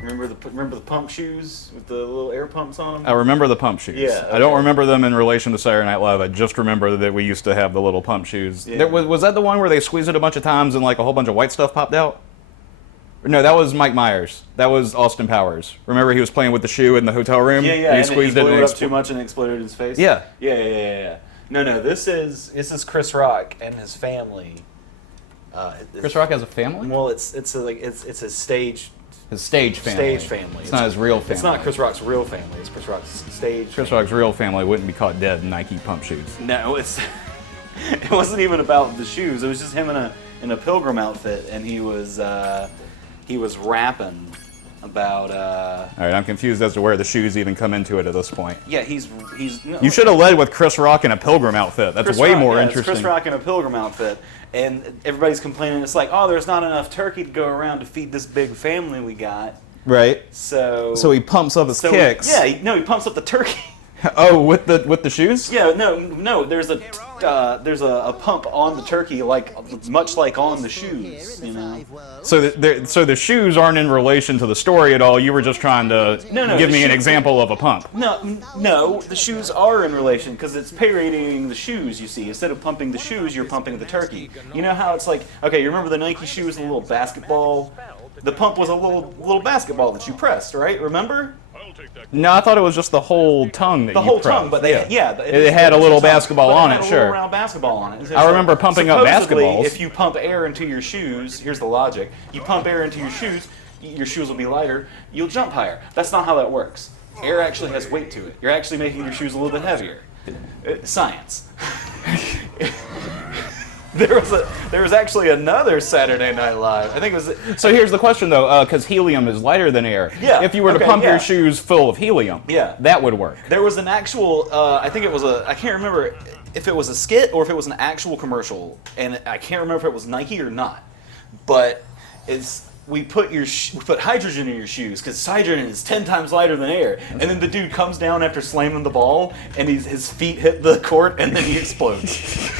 Remember the pump shoes with the little air pumps on them? I remember the pump shoes. Yeah, okay. I don't remember them in relation to Saturday Night Live. I just remember that we used to have the little pump shoes. Yeah. Was that the one where they squeezed it a bunch of times and like a whole bunch of white stuff popped out? No, that was Mike Myers. That was Austin Powers. Remember he was playing with the shoe in the hotel room? Yeah, And he squeezed and he blew it it up too much and it exploded in his face. Yeah. Yeah. No, this is Chris Rock and his family. Chris Rock has a family? Well, it's a stage. His stage family. Stage family. It's not his real family. It's not Chris Rock's real family. It's Chris Rock's stage. Chris Rock's real family wouldn't be caught dead in Nike pump shoes. No, it wasn't even about the shoes. It was just him in a pilgrim outfit, and he was rapping about. All right, I'm confused as to where the shoes even come into it at this point. Yeah, he's. No, You should have led with Chris Rock in a pilgrim outfit. That's way more interesting. It's Chris Rock in a pilgrim outfit, and everybody's complaining. It's like, oh, there's not enough turkey to go around to feed this big family we got. Right. So he pumps up his kicks. He pumps up the turkey. Oh, with the shoes? Yeah, no. There's a pump on the turkey, much like on the shoes, you know. So the shoes aren't in relation to the story at all. You were just trying to give me an example of a pump. No, the shoes are in relation because it's parodying the shoes. You see, instead of pumping the shoes, you're pumping the turkey. You know how it's like, okay, you remember the Nike shoes, the little basketball. The pump was a little basketball that you pressed, right? Remember? No, I thought it was just the whole tongue that the you whole pressed. tongue, but it had a little basketball on it, sure. A little round basketball on it. I remember pumping up basketballs. If you pump air into your shoes, here's the logic: you pump air into your shoes will be lighter. You'll jump higher. That's not how that works. Air actually has weight to it. You're actually making your shoes a little bit heavier. Science. There was actually another Saturday Night Live. I think it was. So here's the question though, because helium is lighter than air. Yeah. If you were to pump your shoes full of helium, that would work. There was an actual. I think it was I can't remember if it was a skit or if it was an actual commercial, and I can't remember if it was Nike or not. But we put hydrogen in your shoes because hydrogen is 10 times lighter than air, and then the dude comes down after slamming the ball, and his feet hit the court, and then he explodes.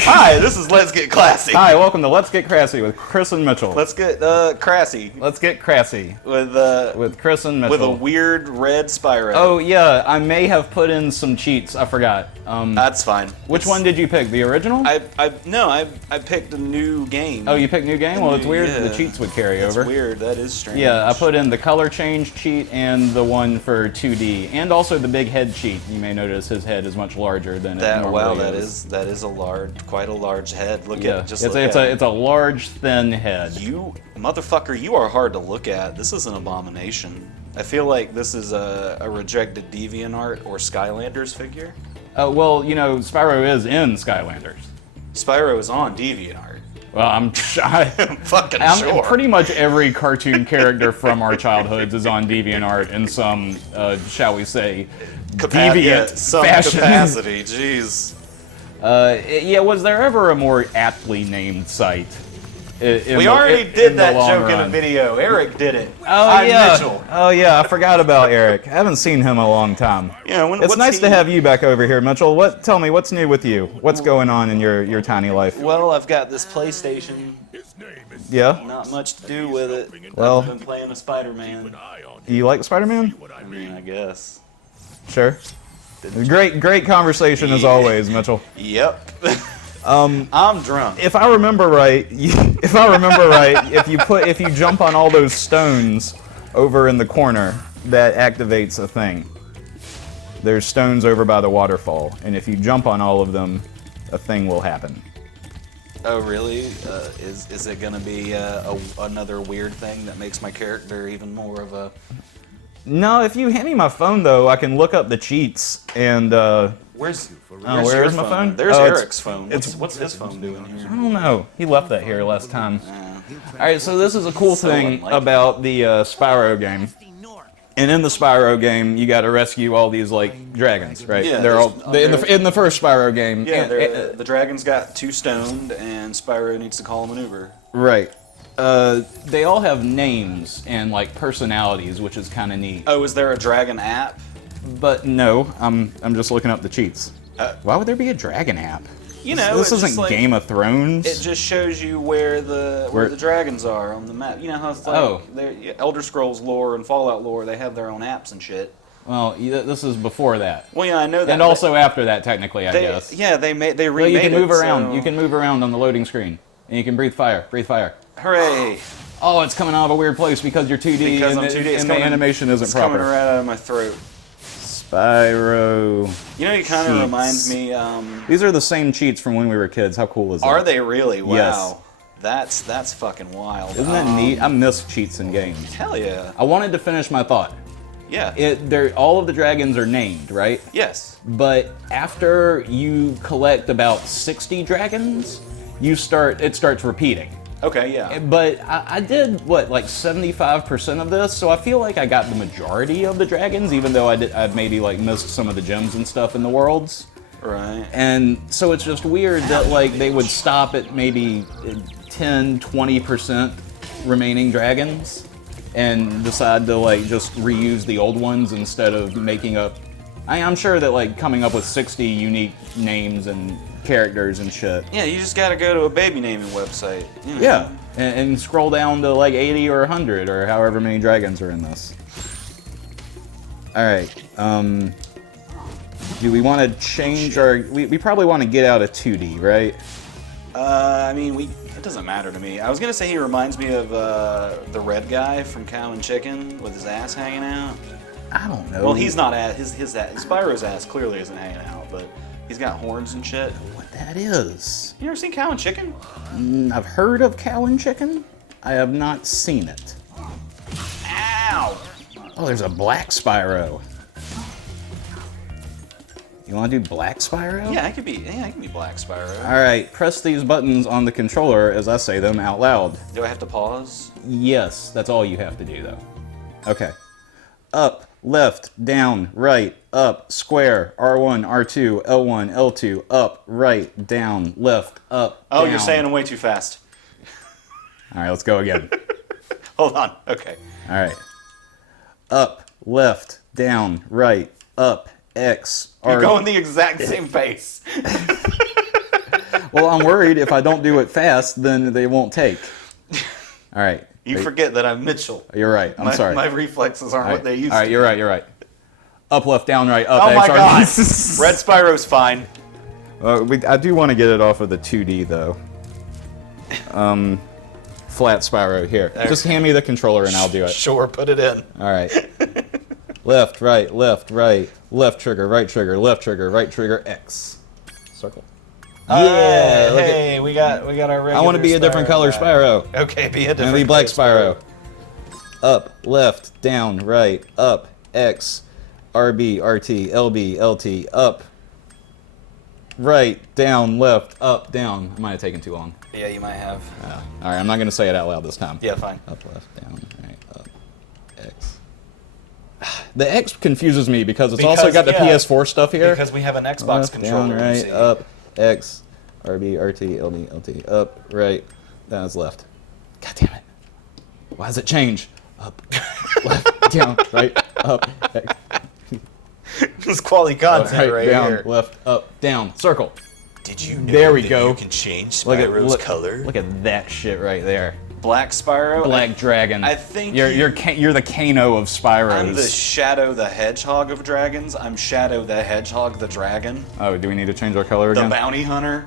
Hi, this is Let's Get Classy. Hi, welcome to Let's Get Crassy with Chris and Mitchell. Let's get crassy. Let's get crassy with Chris and Mitchell. With a weird red Spyro. Oh yeah, I may have put in some cheats. I forgot. That's fine. Which one did you pick? The original? I picked a new game. Oh, you picked new game? Well, it's weird. Yeah. The cheats would carry over. That's weird. That is strange. Yeah, I put in the color change cheat and the one for 2D, and also the big head cheat. You may notice his head is much larger than it normally is. That is quite a large head. Look at it. It's a large, thin head. You motherfucker, you are hard to look at. This is an abomination. I feel like this is a rejected DeviantArt or Skylanders figure. Well, you know, Spyro is in Skylanders. Spyro is on DeviantArt. Well, I'm fucking sure. Pretty much every cartoon character from our childhoods is on DeviantArt in some, shall we say, deviant fashion. Capacity. Jeez. Was there ever a more aptly named site? We already did that joke in a video. Eric did it. Mitchell. Oh yeah, I forgot about Eric. I haven't seen him in a long time. Yeah, it's nice to have you back over here, Mitchell. Tell me, what's new with you? What's going on in your tiny life? Well, I've got this PlayStation. Yeah? Not much to do with it. Well, I've been playing a Spider-Man. You like Spider-Man? I mean, I guess. Sure. Great conversation as always, Mitchell. Yep. I'm drunk. If I remember right, if you jump on all those stones over in the corner, that activates a thing. There's stones over by the waterfall, and if you jump on all of them, a thing will happen. Oh really? Is it gonna be another weird thing that makes my character even more of a? No, if you hand me my phone though, I can look up the cheats and. Where's my phone? There's Eric's phone. What's his phone doing here? I don't know. He left that here last time. All right, so this is a cool thing about the Spyro game. And in the Spyro game, you got to rescue all these like dragons, right? Yeah, they're all in the first Spyro game. Yeah, the dragons got too stoned, and Spyro needs to call a maneuver. Right. They all have names and like personalities, which is kind of neat. Oh, is there a dragon app? But no, I'm just looking up the cheats. Why would there be a dragon app? You know, this it's isn't just like, Game of Thrones. it just shows you where the dragons are on the map. You know how it's like Elder Scrolls lore and Fallout lore, they have their own apps and shit. Well, this is before that. Well, yeah, I know that. And also after that, technically, I guess. Yeah, they remade it. Well, you can move around. So... You can move around on the loading screen, and you can breathe fire. Breathe fire. Hooray! Oh, it's coming out of a weird place because you're 2D Because and, I'm 2D, and the animation isn't proper. It's coming right out of my throat. Spyro. You know, it kind of reminds me. These are the same cheats from when we were kids. How cool is that? Are they really? Wow. Yes. That's fucking wild. Isn't that neat? I miss cheats in games. Hell yeah. I wanted to finish my thought. Yeah. All of the dragons are named, right? Yes. But after you collect about 60 dragons, it starts repeating. Okay, yeah. But I did, like 75% of this, so I feel like I got the majority of the dragons, even though I've maybe like missed some of the gems and stuff in the worlds. Right. And so it's just weird that like they would stop at maybe 10, 20% remaining dragons and decide to like just reuse the old ones instead of making up. I'm sure that like coming up with 60 unique names and characters and shit. Yeah, you just gotta go to a baby naming website. You know. Yeah, and scroll down to like 80 or 100 or however many dragons are in this. Alright, do we want to change our... We probably want to get out of 2D, right? I mean, it doesn't matter to me. I was gonna say he reminds me of the red guy from Cow and Chicken with his ass hanging out. I don't know. Well, he's not his Spyro's ass clearly isn't hanging out, but he's got horns and shit. What that is? You ever seen Cow and Chicken? I've heard of Cow and Chicken. I have not seen it. Ow! Oh, there's a black Spyro. You want to do black Spyro? Yeah, I can be Black Spyro. All right, press these buttons on the controller as I say them out loud. Do I have to pause? Yes, that's all you have to do, though. Okay. Up, left, down, right, up, square, R1, R2, L1, L2, up, right, down, left, up, Oh, down. you're saying them way too fast. All right, let's go again. Hold on. Okay. All right. Up, left, down, right, up, X, R. You're going the exact same pace. Well, I'm worried if I don't do it fast, then they won't take. All right. You forget that I'm Mitchell. You're right. I'm sorry. My reflexes aren't what they used to. All right, you're right. You're right. Up, left, down, right, up. Oh my X, R. god! Red Spyro's fine. I do want to get it off of the 2D though. Flat Spyro here. Just hand me the controller and I'll do it. Sure, put it in. All right. Left, right, left trigger, right trigger, right trigger, X. Circle. Yeah. Hey, we got our regular. I want to be a different color Spyro. Okay, be a different. I'm gonna be black Spyro. Up, left, down, right, up, X, RB, RT, LB, LT, up, right, down, left, up, down. I might have taken too long. Yeah, you might have. All right, I'm not gonna say it out loud this time. Yeah, fine. Up, left, down, right, up, X. The X confuses me because it's also got the PS4 stuff here. Because we have an Xbox Left, controller. down, right, up, X, RB, RT, LB, LT, up, right, down is left. God damn it. Why does it change? Up, left, down, right, up, X. This is quality content right down, here. left, up, down, circle. Did you know There we that go. you can change Spyro's color? Look at that shit right there. Black Spyro? Black Dragon. I think you're the Kano of Spyros. I'm the Shadow the Hedgehog of dragons. I'm Shadow the Hedgehog the dragon. Oh, do we need to change our color The again? bounty hunter.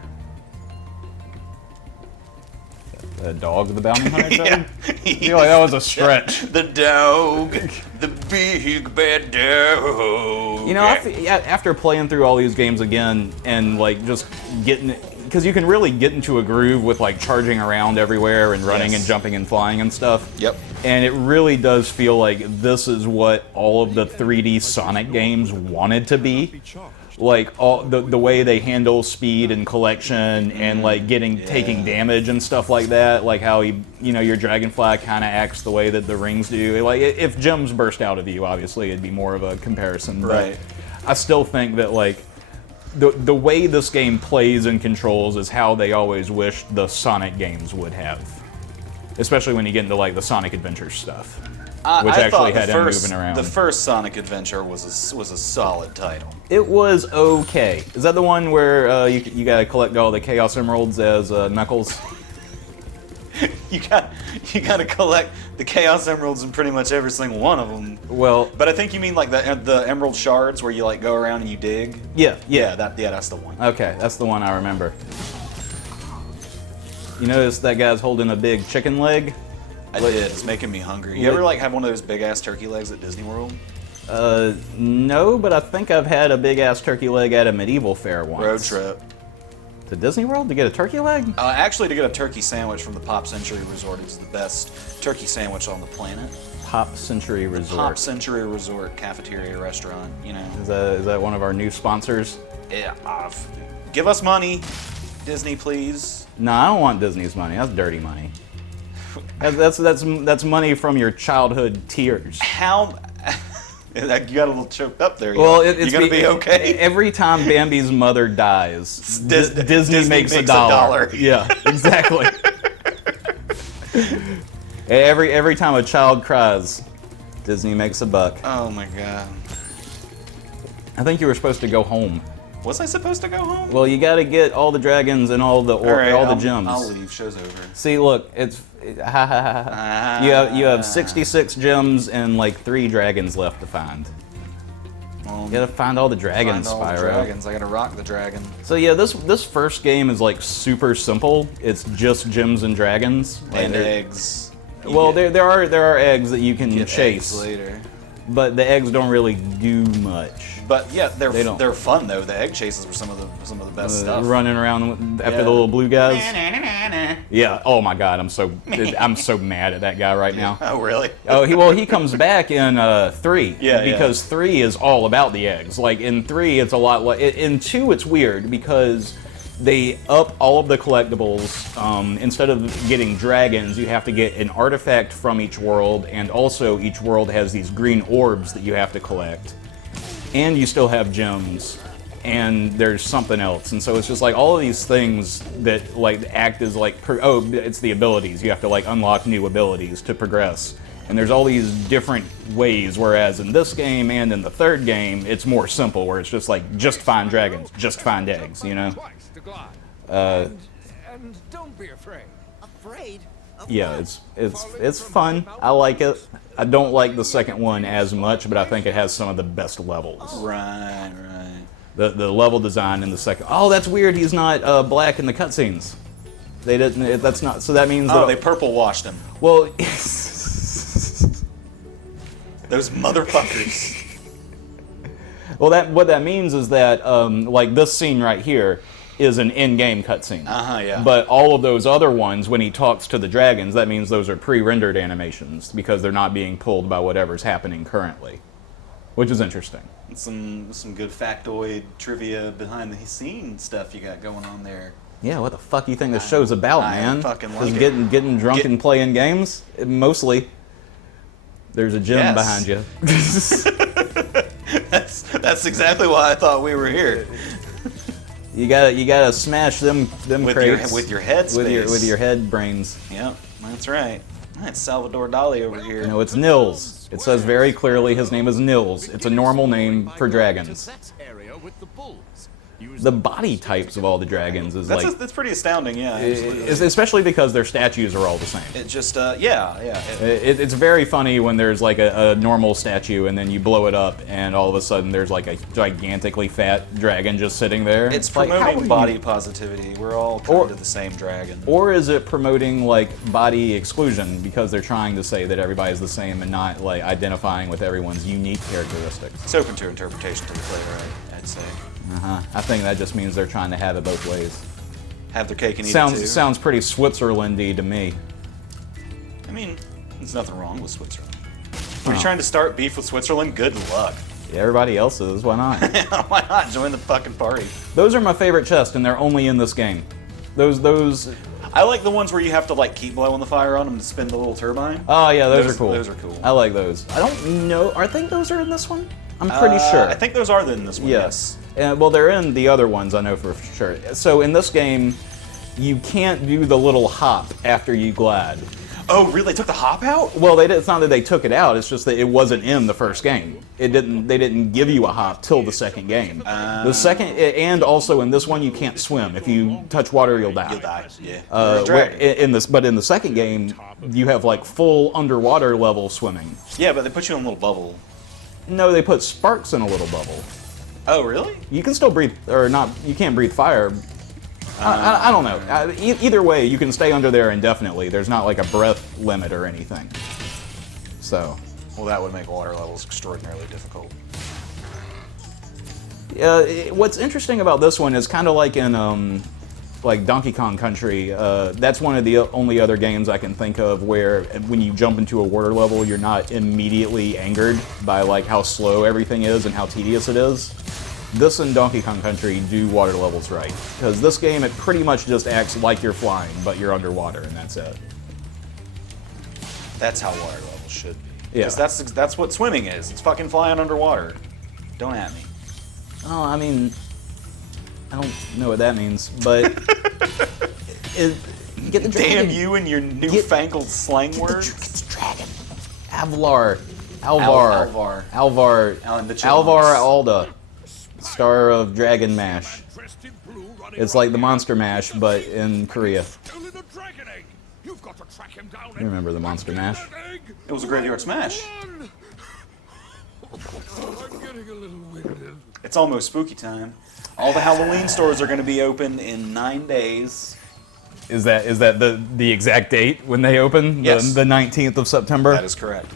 The dog, the bounty hunter. Yeah. I feel like that was a stretch. The dog, the big bad dog. You know, after playing through all these games again and like just getting, because you can really get into a groove with like charging around everywhere and running and jumping and flying and stuff. Yep. And it really does feel like this is what all of the 3D Sonic games wanted to be. Like all the way they handle speed and collection and like taking damage and stuff like that, like how your dragonfly kind of acts the way that the rings do. Like if gems burst out of you, obviously it'd be more of a comparison. Right. But I still think that like the way this game plays and controls is how they always wished the Sonic games would have, especially when you get into like the Sonic Adventure stuff. which I actually thought had him moving around. The first Sonic Adventure was a solid title. It was okay. Is that the one where you gotta collect all the Chaos Emeralds as Knuckles? You gotta collect the Chaos Emeralds in pretty much every single one of them. Well, But I think you mean like the Emerald Shards where you like go around and you dig. yeah. That's the one. Okay, that's the one I remember. You notice that guy's holding a big chicken leg? I did. It's making me hungry. You ever like have one of those big ass turkey legs at Disney World? No, but I think I've had a big ass turkey leg at a medieval fair once. Road trip. To Disney World to get a turkey leg? Actually, to get a turkey sandwich from the Pop Century Resort is the best turkey sandwich on the planet. Pop Century Resort. Pop Century Resort cafeteria restaurant. You know. Is that one of our new sponsors? Yeah. Give us money, Disney, ple's. No, I don't want Disney's money. That's dirty money. That's money from your childhood tears. How? You got a little choked up there. Well, you gonna be okay? Every time Bambi's mother dies, Disney makes a dollar. dollar. Yeah, exactly. every time a child cries, Disney makes a buck. Oh my god. I think you were supposed to go home. Was I supposed to go home? Well, you got to get all the dragons and all the gems. I'll leave. Show's over. See, look, you have 66 gems and like 3 dragons left to find. You gotta find all the dragons, Find all the Spyro. dragons. I gotta rock the dragon. So yeah, this first game is like super simple. It's just gems and dragons And eggs. Well, there are eggs that you can Get chase eggs later. but the eggs don't really do much. But yeah, They don't. they're fun though. The egg chases were some of the best stuff. Running around after the little blue guys. Yeah. Oh my God, I'm so mad at that guy right now. Oh really? He comes back in 3. Yeah. Because 3 is all about the eggs. Like in 3, it's a lot like in 2. It's weird because they up all of the collectibles. Instead of getting dragons, you have to get an artifact from each world, and also each world has these green orbs that you have to collect. And you still have gems, and there's something else, and so it's just like all of these things that like act as like it's the abilities. You have to like unlock new abilities to progress, and there's all these different ways. Whereas in this game and in the third game, it's more simple, where it's just like just find dragons, just find eggs, you know. And don't be afraid. Afraid? Yeah, it's fun. I like it. I don't like the second one as much, but I think it has some of the best levels. Right. The level design in the second. Oh, that's weird. He's not black in the cutscenes. They didn't. That's not. So that means. Oh, they purple washed him. Well. Those motherfuckers. Well, what that means is that like this scene right here is an in-game cutscene. Yeah. But all of those other ones, when he talks to the dragons, that means those are pre-rendered animations because they're not being pulled by whatever's happening currently, which is interesting. Some good factoid trivia behind the scene stuff you got going on there. Yeah, what the fuck you think this show's about, man? fucking like Just it. getting drunk and playing games? Mostly. There's a gym behind you. That's exactly why I thought we were here. You gotta smash them crates with your head space. with your head brains. Yep, that's right. That's Salvador Dali over here. No, it's Nils. It says very clearly his name is Nils. It's a normal name for dragons. The body types of all the dragons is That's pretty astounding, yeah. especially because their statues are all the same. It just, It's very funny when there's like a normal statue and then you blow it up and all of a sudden there's like a gigantically fat dragon just sitting there. It's like, promoting body positivity. We're all kind of the same dragon. Or is it promoting like body exclusion because they're trying to say that everybody's the same and not like identifying with everyone's unique characteristics? It's open to interpretation to the player, I'd say. I think that just means they're trying to have it both ways. Have their cake and eat it too. Sounds pretty Switzerland-y to me. I mean, there's nothing wrong with Switzerland. Are you trying to start beef with Switzerland? Good luck. Yeah, everybody else is. Why not? Why not? Join the fucking party. Those are my favorite chests, and they're only in this game. Those. I like the ones where you have to like keep blowing the fire on them to spin the little turbine. Oh yeah, those are cool. Those are cool. I like those. I don't know. I think those are in this one. I'm pretty sure. I think those are in this one. Yes. Well, they're in the other ones, I know for sure. So in this game, you can't do the little hop after you glide. Oh, really? They took the hop out? Well, it's not that they took it out. It's just that it wasn't in the first game. They didn't give you a hop till the second game. The second, and also in this one, you can't swim. If you touch water, you'll die. You'll die. Yeah. But in the second game, you have like full underwater level swimming. Yeah, but they put you in a little bubble. No, they put sparks in a little bubble. Oh, really? You can still breathe, or not. You can't breathe fire. I don't know. Either way, you can stay under there indefinitely. There's not like a breath limit or anything. So. Well, that would make water levels extraordinarily difficult. What's interesting about this one is kind of like in like Donkey Kong Country. That's one of the only other games I can think of where when you jump into a water level, you're not immediately angered by like how slow everything is and how tedious it is. This and Donkey Kong Country do water levels right. Because this game, it pretty much just acts like you're flying, but you're underwater, and that's it. That's how water levels should be. Yeah. Because that's what swimming is. It's fucking flying underwater. Don't at me. Oh, I mean, I don't know what that means, but... get the dragon. Damn you and your newfangled slang words. Get the dragon. Alvar, the Alvar Alda. Star of Dragon Mash. It's like the Monster Mash, but in Korea. You remember the Monster Mash? It was a graveyard smash. It's almost spooky time. All the Halloween stores are going to be open in 9 days. Is that the exact date when they open? Yes. The 19th of September? That is correct.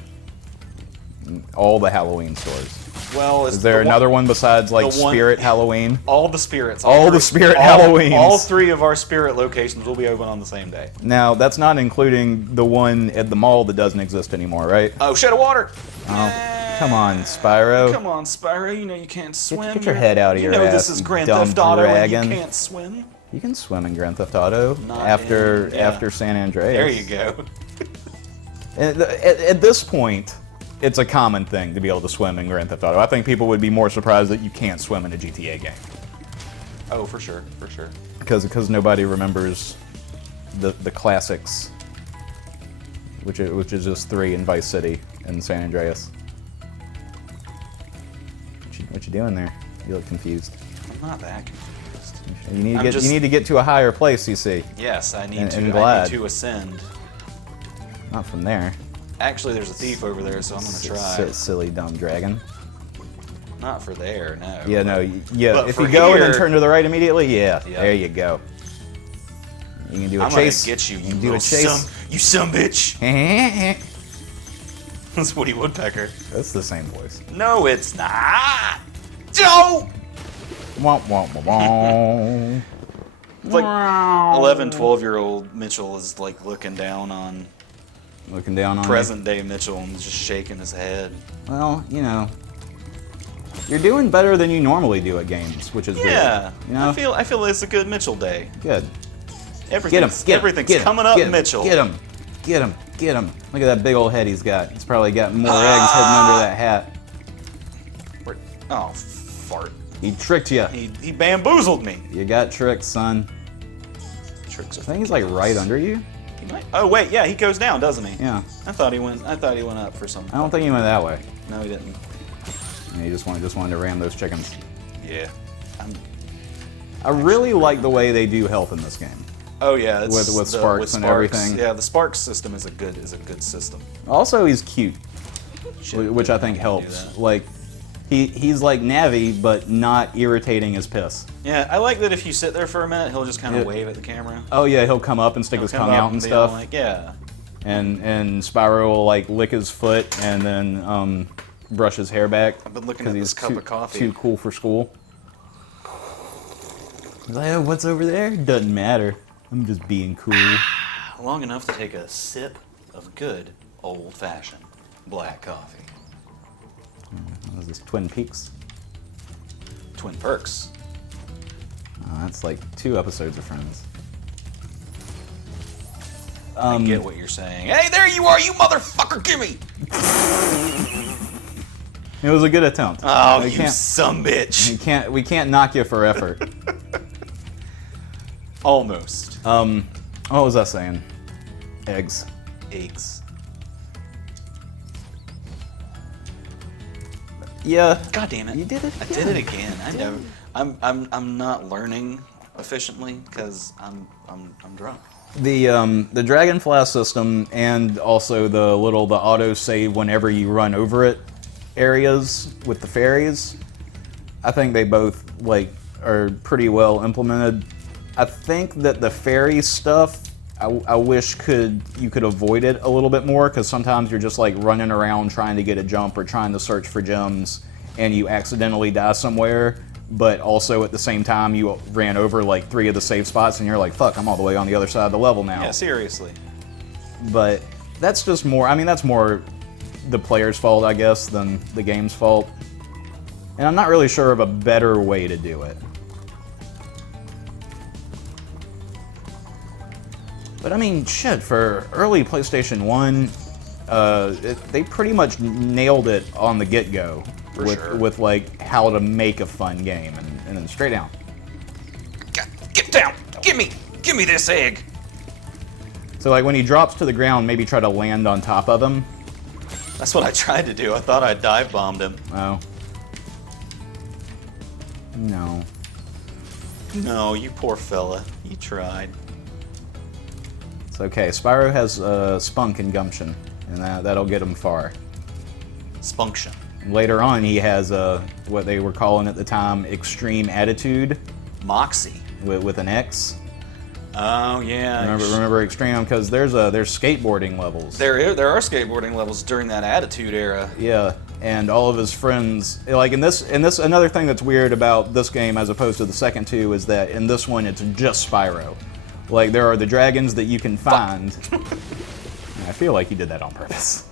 All the Halloween stores. Well, is there another one besides like Spirit Halloween? All the spirits. All the Spirit Halloweens. All three of our Spirit locations will be open on the same day. Now, that's not including the one at the mall that doesn't exist anymore, right? Oh, Shed of Water. Oh, come on, Spyro. Come on, Spyro. You know you can't swim. Get your head out of your ass. You know this is Grand Theft Auto dragon. and you can't swim. You can swim in Grand Theft Auto Not after San Andreas. There you go. At this point, it's a common thing to be able to swim in Grand Theft Auto. I think people would be more surprised that you can't swim in a GTA game. Oh, for sure, for sure. Because nobody remembers the classics, which is just 3 in Vice City and San Andreas. What you doing there? You look confused. I'm not that confused. You need to get to a higher place. You see. Yes, I need I need to ascend. Not from there. Actually, there's a thief over there, so I'm gonna try. Silly dumb dragon. Not for there, no. Yeah, no, yeah. But if for you go and here- then turn to the right immediately, yeah, there you go. You can do a I'm chase. gonna get you, You you can do a little chase. you some bitch. That's That's Woody Woodpecker. the same voice. No, it's not. Joe. Womp womp womp womp. It's like 11, 12-year-old Mitchell is like looking down on Looking down on me. present day Mitchell and just shaking his head. Well, you know, you're doing better than you normally do at games, which is Yeah, weird. You know, I feel it's a good Mitchell day. good. Everything's everything's get him, coming up, get him, Mitchell. Get him, get him, get him. Look at that big old head he's got. He's probably got more eggs hidden under that hat. Oh, fart. He tricked you. He bamboozled me. You got tricked, son. Tricks. I think he's like right under you. He might. Oh wait, yeah, he goes down, doesn't he? Yeah. I thought he went up for some. I don't think he went that way. No, he didn't. Yeah, he just wanted to ram those chickens. Yeah. I really like the way they do health in this game. Oh yeah, it's With sparks and everything. Yeah, the sparks system is a good system. Also, he's cute, Shit, which I think do helps. that. Like, he's like Navi, but not irritating as piss. Yeah, I like that if you sit there for a minute, he'll just kind of Yeah. wave at the camera. Oh yeah, he'll come up and stick his He'll come tongue up out and be all stuff. Like, yeah. And Spyro will like lick his foot and then brush his hair back. I've been looking 'cause at he's this cup of coffee. Too cool for school. He's like, oh, what's over there? Doesn't matter. I'm just being cool. Long enough to take a sip of good old-fashioned black coffee. What is this, Twin Peaks? Twin Perks. That's like 2 episodes of Friends. I get what you're saying. Hey, there you are, you motherfucker! Gimme! It was a good attempt. Oh, We you can't- sumbitch! We can't knock you for effort. Almost. What was I saying? Eggs. eggs. Yeah. God damn it! You did it. I did it again. I know. I'm not learning efficiently because I'm drunk. The Dragonfly system and also the auto save whenever you run over it areas with the fairies, I think they both are pretty well implemented. I think that the fairy stuff, I wish you could avoid it a little bit more, because sometimes you're just like running around trying to get a jump or trying to search for gems and you accidentally die somewhere, but also at the same time you ran over like 3 of the save spots and you're like, fuck, I'm all the way on the other side of the level now. Yeah, seriously. But that's just more, I mean, that's more the player's fault, I guess, than the game's fault. And I'm not really sure of a better way to do it. But I mean, shit, for early PlayStation 1, they pretty much nailed it on the get-go with like how to make a fun game, and then straight down. Get down! Give me this egg! So like when he drops to the ground, maybe try to land on top of him. That's what I tried to do. I thought I dive bombed him. Oh. No. No, you poor fella. You tried. It's okay. Spyro has spunk and gumption, and that'll get him far. Spunction. Later on, he has what they were calling at the time extreme attitude. Moxie. With an X. Oh yeah. Remember extreme, because there's skateboarding levels. There are skateboarding levels during that attitude era. Yeah, and all of his friends, like in this another thing that's weird about this game as opposed to the second two is that in this one it's just Spyro. Like there are the dragons that you can find. I feel like you did that on purpose.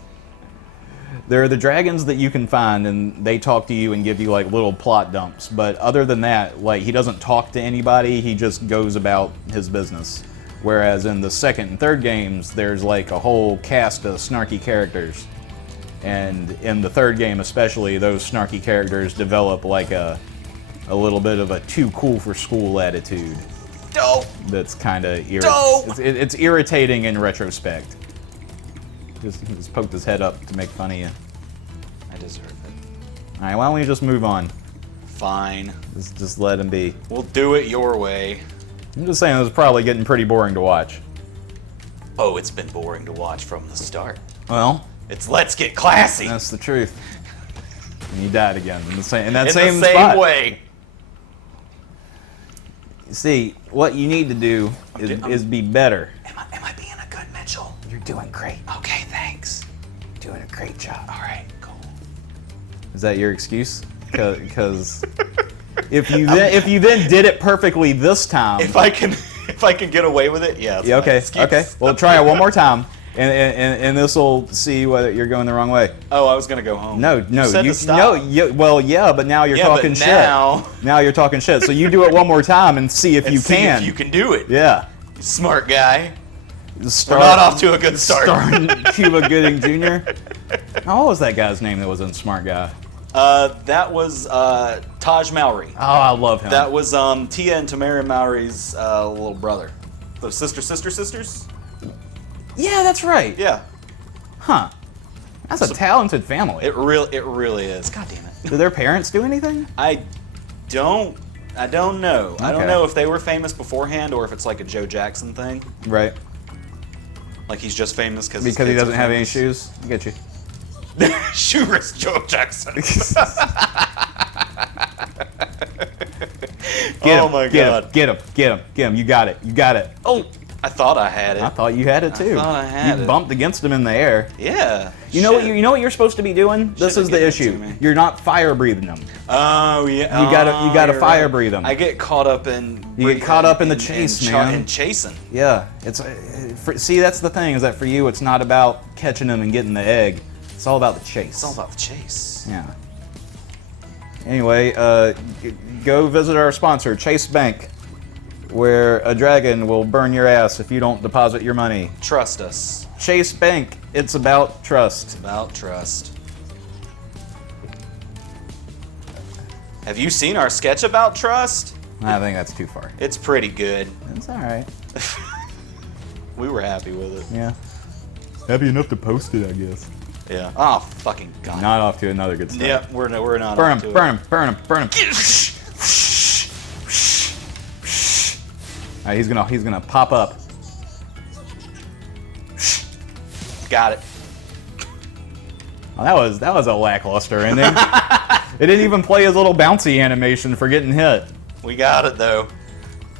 There are the dragons that you can find, and they talk to you and give you like little plot dumps. But other than that, like he doesn't talk to anybody. He just goes about his business. Whereas in the second and third games, there's like a whole cast of snarky characters. And in the third game especially, those snarky characters develop like a little bit of a too cool for school attitude. Dope. That's kind of Dope. It's irritating in retrospect. He just poked his head up to make fun of you. I deserve it. Alright, why don't we just move on? Fine. Just let him be. We'll do it your way. I'm just saying, this is probably getting pretty boring to watch. Oh, it's been boring to watch from the start. Well, It's Let's Get Classy. that's the truth. And you died again in the same in same the same spot. way. See, what you need to do is be better. Am I being a good Mitchell? You're doing great. Okay, thanks. You're doing a great job. All right, cool. Is that your excuse? Because if you then did it perfectly this time. If I can get away with it, yeah. Yeah, okay, okay. Well, try it one more time, and this will see whether you're going the wrong way. Oh, I was gonna go home. No, You said to stop. well, yeah, but now you're talking but shit. now You're talking shit. So you do it one more time and see if and you see can. if you can do it. Yeah. Smart guy. We're Start, not off to a good start. Starring Cuba Gooding Jr. Now, what was that guy's name that was in Smart Guy? That was Taj Mowry. Oh, I love him. That was Tia and Tamara Mowry's little brother. The sisters? Yeah, that's right. Yeah. Huh. That's a talented family. It really is. God damn it. Do their parents do anything? I don't know. I don't Okay. know if they were famous beforehand or if it's like a Joe Jackson thing. Right. Like he's just famous because Because he doesn't have any shoes? I get you. Shoeless Joe Jackson. Oh my god. Get him. You got it. Oh, I thought I had it. I thought you had it too. thought I had you it. bumped against him in the air. Yeah. You know what you're supposed to be doing? This Should've is the given it to issue. me. You're not fire breathing them. Oh yeah. You gotta you're fire right. breathe them. I get caught up in. You get caught up in the chase, man. And chasing. Yeah, see, that's the thing, is that for you it's not about catching them and getting the egg. It's all about the chase. It's all about the chase. Yeah. Anyway, go visit our sponsor, Chase Bank, where a dragon will burn your ass if you don't deposit your money. Trust us. Chase Bank, it's about trust. About trust. Have you seen our sketch about trust? I think that's too far. It's pretty good. It's all right. We were happy with it. Yeah. Happy enough to post it, I guess. Yeah. Oh, fucking God. Not off to another good start. Yep, we're not Burn on to him, it. burn him, burn him, burn him. Alright, he's gonna pop up. Got it. Oh, that was a lackluster ending. It didn't even play his little bouncy animation for getting hit. We got it, though.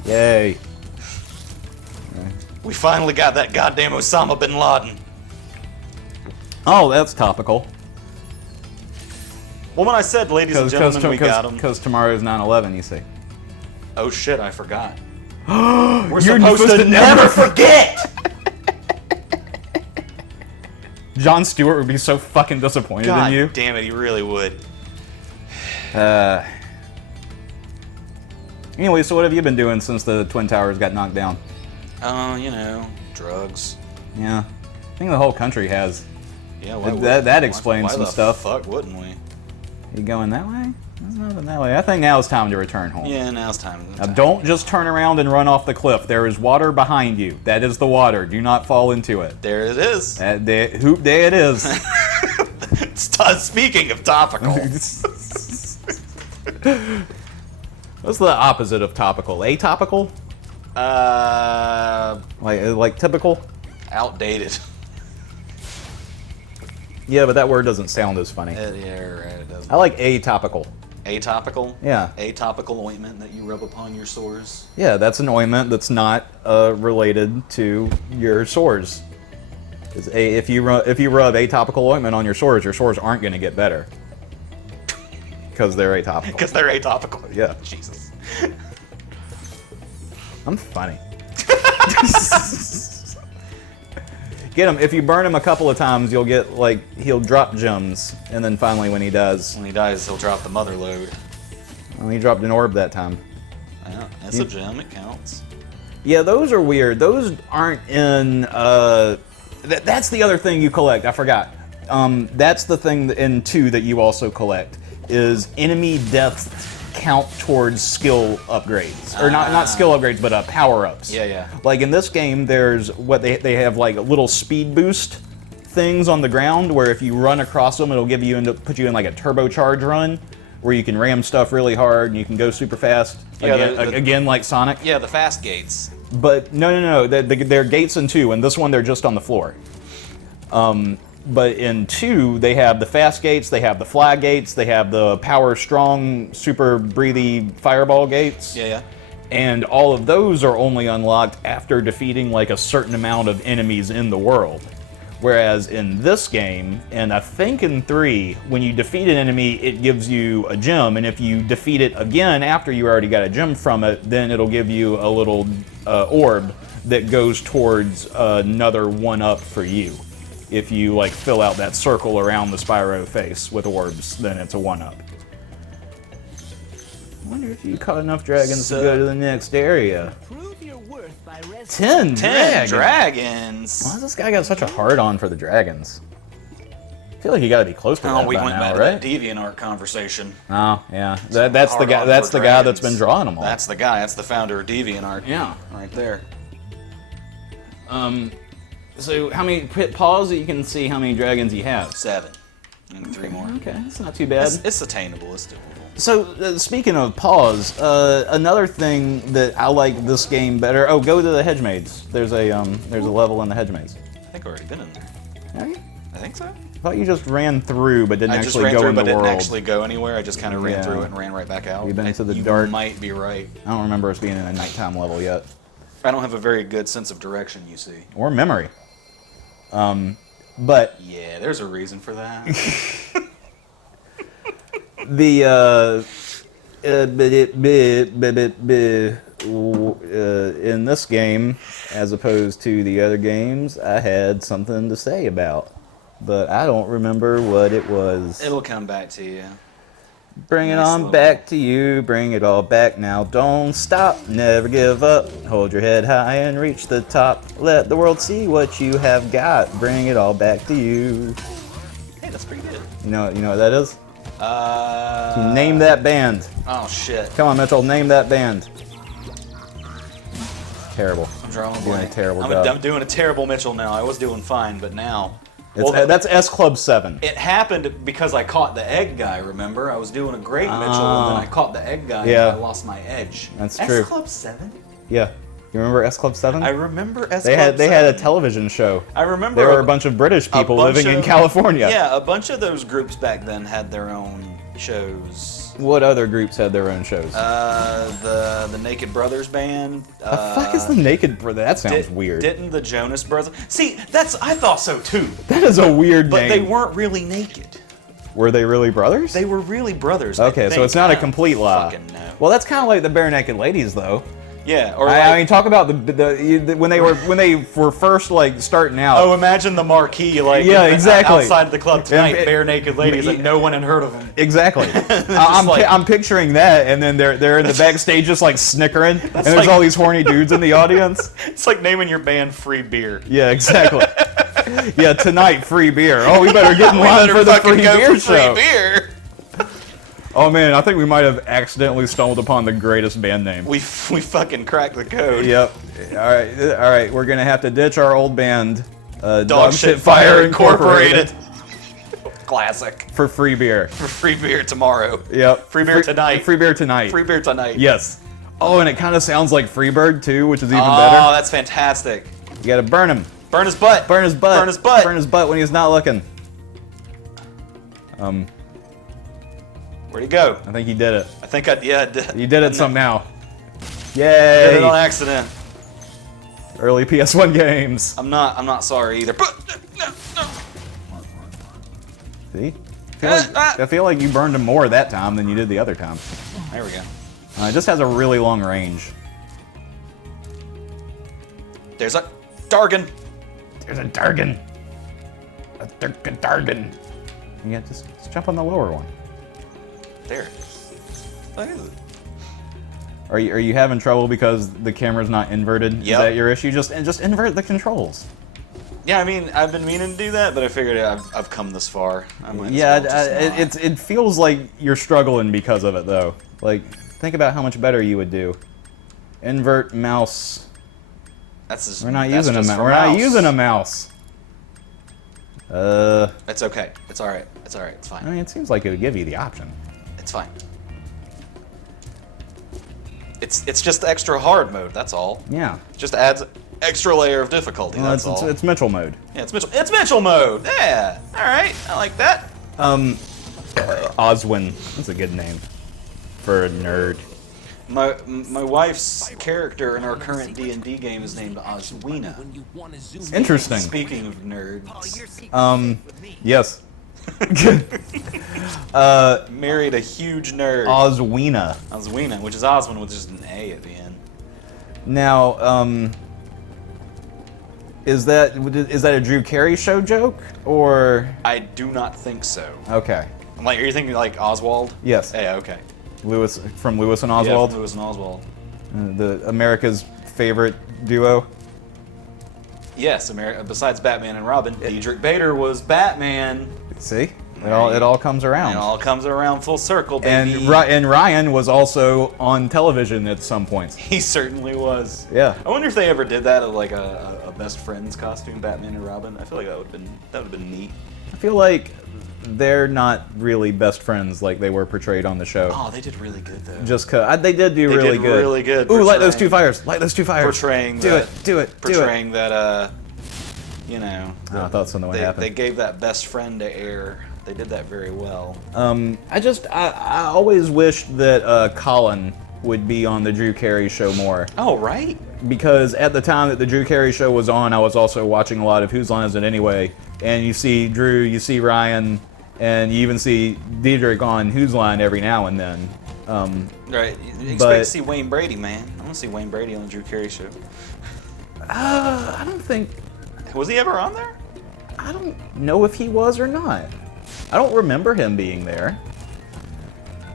Yay. We finally got that goddamn Osama bin Laden. Oh, that's topical. Well, when I said, ladies and gentlemen, we got him. Because tomorrow's 9/11, you see. Oh, shit, I forgot. We're supposed to never forget! Jon Stewart would be so fucking disappointed God in you. damn it, he really would. Anyway, so what have you been doing since the Twin Towers got knocked down? You know, drugs. Yeah. I think the whole country has. Yeah, That explains some stuff. Fuck, wouldn't we? You going that way? There's nothing that way. I think now it's time to return home. Yeah, now it's time. Now don't just turn around and run off the cliff. There is water behind you. That is the water. Do not fall into it. There it is. Hoop day it is. Speaking of topical. What's the opposite of topical? Atopical? Like typical? Outdated. Yeah, but that word doesn't sound as funny. Yeah, right, it doesn't. I like atopical. Atopical? Yeah. Atopical ointment that you rub upon your sores. Yeah, that's an ointment that's not related to your sores. If you rub atopical ointment on your sores aren't going to get better. Because they're atopical. Because they're atopical. Yeah. Jesus. I'm funny. Get him. If you burn him a couple of times, you'll get, he'll drop gems. And then finally, when he does... When he dies, he'll drop the mother load. Well, he dropped an orb that time. Yeah, that's a gem. It counts. Yeah, those are weird. Those aren't in... that's the other thing you collect. I forgot. That's the thing in 2 that you also collect, is enemy deaths count towards skill upgrades. Or not skill upgrades, but power-ups. Yeah, yeah. Like in this game, there's what they have like little speed boost things on the ground where if you run across them, it'll put you in like a turbocharge run where you can ram stuff really hard and you can go super fast. Yeah, again, like Sonic. Yeah, the fast gates. But no. They're gates in 2, and this one they're just on the floor. But in 2, they have the fast gates, they have the fly gates, they have the power strong, super breathy fireball gates. Yeah, yeah. And all of those are only unlocked after defeating like a certain amount of enemies in the world. Whereas in this game, and I think in 3, when you defeat an enemy, it gives you a gem, and if you defeat it again after you already got a gem from it, then it'll give you a little orb that goes towards another 1-up for you. If you fill out that circle around the Spyro face with orbs, then it's a 1-up. I wonder if you caught enough dragons to go to the next area. Prove your worth by 10 dragons. Why has this guy got such a hard-on for the dragons? I feel like you gotta be close to that we by went now, back right? to that DeviantArt conversation. Oh, yeah. That's the guy. That's the guy that's been drawing them all. That's the guy. That's the founder of DeviantArt. Yeah. Right there. So how many pause that you can see how many dragons you have? 7. And 3 more. Okay, that's not too bad. It's attainable. It's doable. So speaking of pause, another thing that I like this game better. Oh, go to the hedge maids. There's a level in the hedge maids. I think I've already been in there. Have you? I think so. I thought you just ran through, but didn't I just actually ran go through, in but the world. didn't actually go anywhere. I just kind of ran Yeah. through it and ran right back out. You've been to the you dark. might be right. I don't remember us being in a nighttime level yet, I don't have a very good sense of direction, you see. or memory. But Yeah, there's a reason for that. the in this game, as opposed to the other games, I had something to say about, but I don't remember what it was. It'll come back to you. Bring it Nice on little- back to you, bring it all back now, don't stop, never give up, hold your head high and reach the top, let the world see what you have got, bring it all back to you. Hey, that's pretty good. You know what that is? Name that band. Oh shit. Come on, Mitchell, name that band. Terrible. I'm drawing a Doing a blank. terrible I'm job. doing a terrible Mitchell now. I was doing fine, but now. That's S Club 7. It happened because I caught the egg guy, remember? I was doing a great Mitchell, and then I caught the egg guy, Yeah. and I lost my edge. That's true. S Club 7? Yeah. You remember S Club 7? I remember S They Club had 7. a television show. I remember There were a bunch of British people living in California. Yeah, a bunch of those groups back then had their own shows. What other groups had their own shows? The Naked Brothers band. The fuck is the Naked Brother? That sounds weird. Didn't the Jonas Brothers? See, I thought so too. That is a weird But name. they weren't really naked. Were they really brothers? They were really brothers. Okay, so it's not a complete lie. Fucking no. Well, that's kind of like the Bare Naked Ladies, though. Yeah, or I mean, talk about when they were first like starting out. oh, imagine the marquee Yeah, exactly. outside the club tonight, And- bare naked ladies, and no one had heard of them. Exactly. like- I'm picturing that, and then they're in the backstage just like snickering, and there's like- all these horny dudes in the audience. It's like naming your band Free Beer. Yeah, exactly. Yeah, tonight free beer. Oh, we better get in We line better for the fucking free go beer for show. Free Beer. Oh man, I think we might have accidentally stumbled upon the greatest band name. We fucking cracked the code. Yep. All right. We're gonna have to ditch our old band, Dog Shit Fire Incorporated. Classic. for free beer. For free beer tomorrow. Yep. Free beer tonight. Free beer tonight. Free beer tonight. Yes. Oh, and it kind of sounds like Freebird too, which is even Oh, better. that's fantastic. You gotta burn him. Burn his butt. Burn his butt. Burn his butt. Burn his butt when he's not looking. Where'd he go? I think he did it. I think I did. You did it somehow. Did it on Yay! accident. Early PS1 games. I'm not sorry either. But no. See? I feel like you burned him more that time than you did the other time. There we go. It just has a really long range. There's a Dargan. There's a Dargan. A Dargan. Yeah, just jump on the lower one. There. What is it? Are you having trouble because the camera's not inverted? Is Yep. that your issue? Just invert the controls. Yeah, I mean, I've been meaning to do that, but I figured I've come this far. I might as Yeah, well just not. it feels like you're struggling because of it though. Like, think about how much better you would do. Invert mouse. That's just, We're not that's using a just mouse. for We're not mouse. using a mouse. It's okay. It's all right. It's all right. It's I fine. mean, it seems like it would give you the option. It's fine. It's just extra hard mode. That's all. Yeah. Just adds extra layer of difficulty. Well, That's all. it's Mitchell mode. Yeah, it's Mitchell. It's Mitchell mode. Yeah. All right. I like that. Oswin. That's a good name for a nerd. My wife's character in our current D&D game is named Oswina. Interesting. Speaking of nerds, Yes. married a huge nerd. Oswina. Oswina, which is Oswin with just an A at the end. Now, is that a Drew Carey show joke or? I do not think so. Okay. I'm like, are you thinking like Oswald? Yes. Yeah. Okay. Lewis from Lewis and Yeah, Oswald, Lewis and Oswald. the America's favorite duo. Yes, besides Batman and Robin, Diedrich Bader was Batman. See, it all comes around. And it all comes around full circle, And baby. and Ryan was also on television at some points. He certainly was. Yeah. I wonder if they ever did that of like a best friends costume, Batman and Robin. I feel like that would have been neat. I feel like they're not really best friends like they were portrayed on the show. Oh, they did really good though. Just cause they did do really did good. really good Ooh, light those portraying- two fires! Light those two fires! portraying Do that, it! Do it! Do it! portraying that you know. Oh, I thought something would happen. They gave that best friend to air. They did that very well. I always wished that Colin would be on the Drew Carey show more. Oh right. Because at the time that the Drew Carey show was on, I was also watching a lot of Whose Line Is It Anyway? And you see Drew, you see Ryan, and you even see Diedrich on Whose Line every now and then. Right. You expect But- to see Wayne Brady, man. I want to see Wayne Brady on the Drew Carey show. I don't think, Was he ever on there? I don't know if he was or not. I don't remember him being there.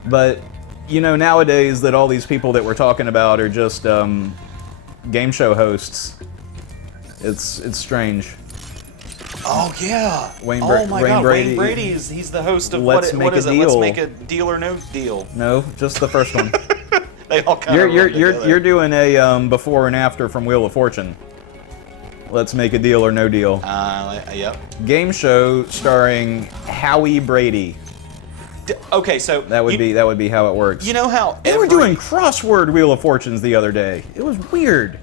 But, you know, nowadays that all these people that we're talking about are just game show hosts, it's strange. Oh yeah. Wayne oh my Wayne God, Brady- Wayne Brady he's the host of Let's what Make is a it? Let's Deal. make a deal or no deal. No, just the first one. They all kind of You're doing a before and after from Wheel of Fortune. Let's make a deal or no deal. Yep. Game show starring Howie Brady. Okay, so That would be how it works. You know how They were doing crossword Wheel of Fortunes the other day. It was weird.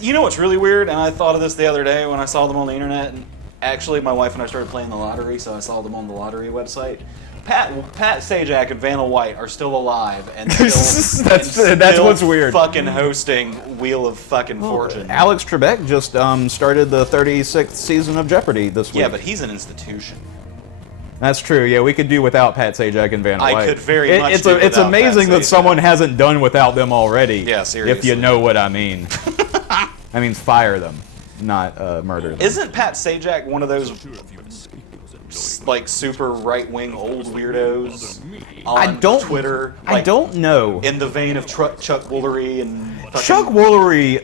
You know what's really weird? And I thought of this the other day when I saw them on the internet. And actually, my wife and I started playing the lottery, so I saw them on the lottery website. Pat Sajak and Vanna White are still alive, and That's what's weird. Fucking hosting Wheel of fucking Fortune. Alex Trebek just started the 36th season of Jeopardy this week. Yeah, but he's an institution. That's true. Yeah, we could do without Pat Sajak and Vanna White. I could very much. It's amazing that someone hasn't done without them already. Yeah, seriously. If you know what I mean. I mean, fire them, not murder them. Isn't Pat Sajak one of those like super right-wing old weirdos on Twitter? I don't know. In the vein of Chuck Woolery and Chuck Woolery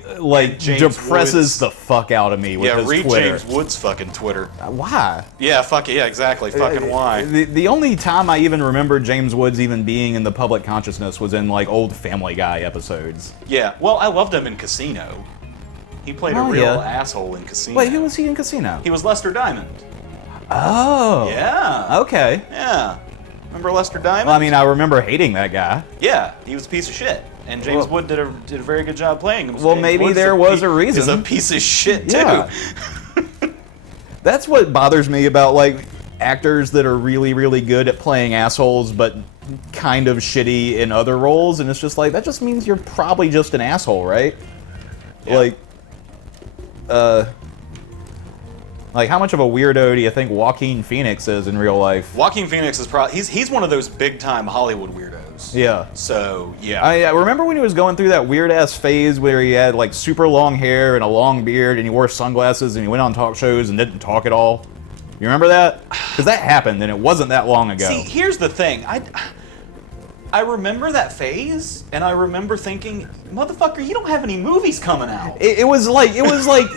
depresses Woods. the fuck out of me with his read Twitter. James Woods' fucking Twitter. Why? Yeah, fuck it. Yeah, exactly. Fucking why? The only time I even remember James Woods even being in the public consciousness was in like old Family Guy episodes. Yeah. Well, I loved him in Casino. He played a real asshole in Casino. Wait, who was he in Casino? He was Lester Diamond. Oh. Yeah. Okay. Yeah. Remember Lester Diamond? Well, I mean, I remember hating that guy. Yeah, he was a piece of shit. And James Wood did a very good job playing him. Well, James maybe Woods there was a reason. He's a piece of shit, too. Yeah. That's what bothers me about, like, actors that are really, really good at playing assholes, but kind of shitty in other roles. And it's just like, that just means you're probably just an asshole, right? Yeah. Like, how much of a weirdo do you think Joaquin Phoenix is in real life? Joaquin Phoenix is probably... He's one of those big-time Hollywood weirdos. Yeah. So, yeah. I remember when he was going through that weird-ass phase where he had, like, super long hair and a long beard, and he wore sunglasses, and he went on talk shows and didn't talk at all. You remember that? Because that happened, and it wasn't that long ago. See, here's the thing. I remember that phase, and I remember thinking, motherfucker, you don't have any movies coming out. It was like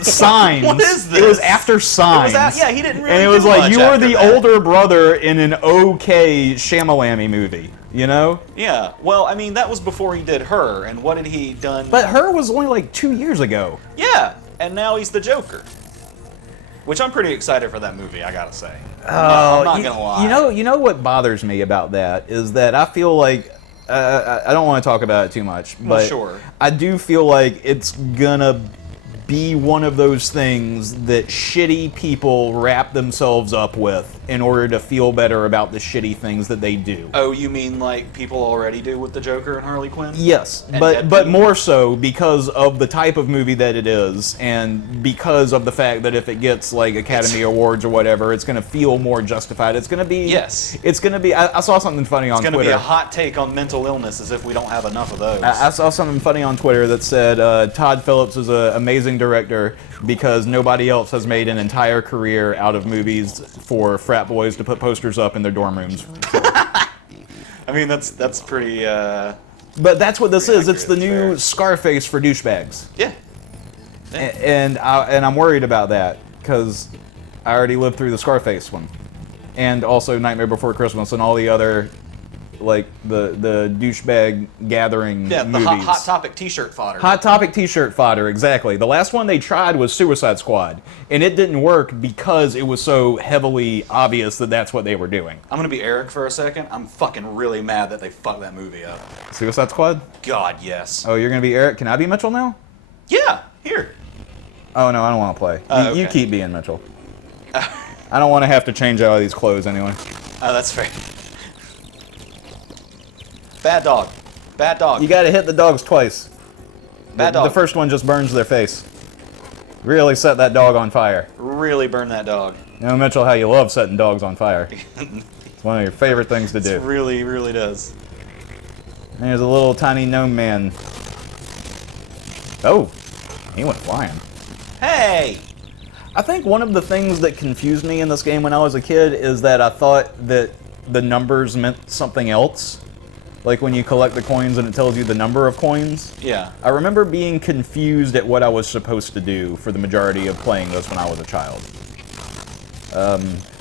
Signs. What is this? It was after Signs. Yeah, he didn't really. And it was do like much you were after the that. older brother in an okay Shyamalami movie, you know? Yeah. Well, I mean, that was before he did Her, and what had he done? But Her was only like 2 years ago. Yeah, and now he's the Joker. Which I'm pretty excited for that movie, I gotta say. I'm not gonna lie. You know what bothers me about that is that I feel like I don't want to talk about it too much, but sure. I do feel like it's gonna be one of those things that shitty people wrap themselves up with in order to feel better about the shitty things that they do. Oh, you mean like people already do with the Joker and Harley Quinn? Yes, And but Deadpool? more so because of the type of movie that it is, and because of the fact that if it gets like Academy Awards or whatever, it's going to feel more justified. It's going to be It's going to be. I saw something funny on Twitter. It's going to be a hot take on mental illness, as if we don't have enough of those. I saw something funny on Twitter that said Todd Phillips is an amazing director because nobody else has made an entire career out of movies for frat boys to put posters up in their dorm rooms. I mean, that's pretty. But that's what this is. It's the accurate, new fair. Scarface for douchebags. Yeah. And I'm worried about that because I already lived through the Scarface one, and also Nightmare Before Christmas and all the other, like the douchebag gathering Yeah, the movies. hot topic T-shirt fodder. Hot Topic T-shirt fodder, exactly. The last one they tried was Suicide Squad, and it didn't work because it was so heavily obvious that that's what they were doing. I'm gonna be Eric for a second. I'm fucking really mad that they fucked that movie up. Suicide Squad? God, yes. Oh, you're gonna be Eric? Can I be Mitchell now? Yeah, here. Oh no, I don't want to play. You Okay. keep being Mitchell. I don't want to have to change out of these clothes anyway. Oh, that's fair. Bad dog. Bad dog. You gotta hit the dogs twice. Bad dog. The first one just burns their face. Really set that dog on fire. Really burn that dog. You know, Mitchell, how you love setting dogs on fire. It's one of your favorite things to do. It really, really does. And there's a little tiny gnome man. Oh, he went flying. Hey! I think one of the things that confused me in this game when I was a kid is that I thought that the numbers meant something else. Like when you collect the coins and it tells you the number of coins. Yeah. I remember being confused at what I was supposed to do for the majority of playing this when I was a child.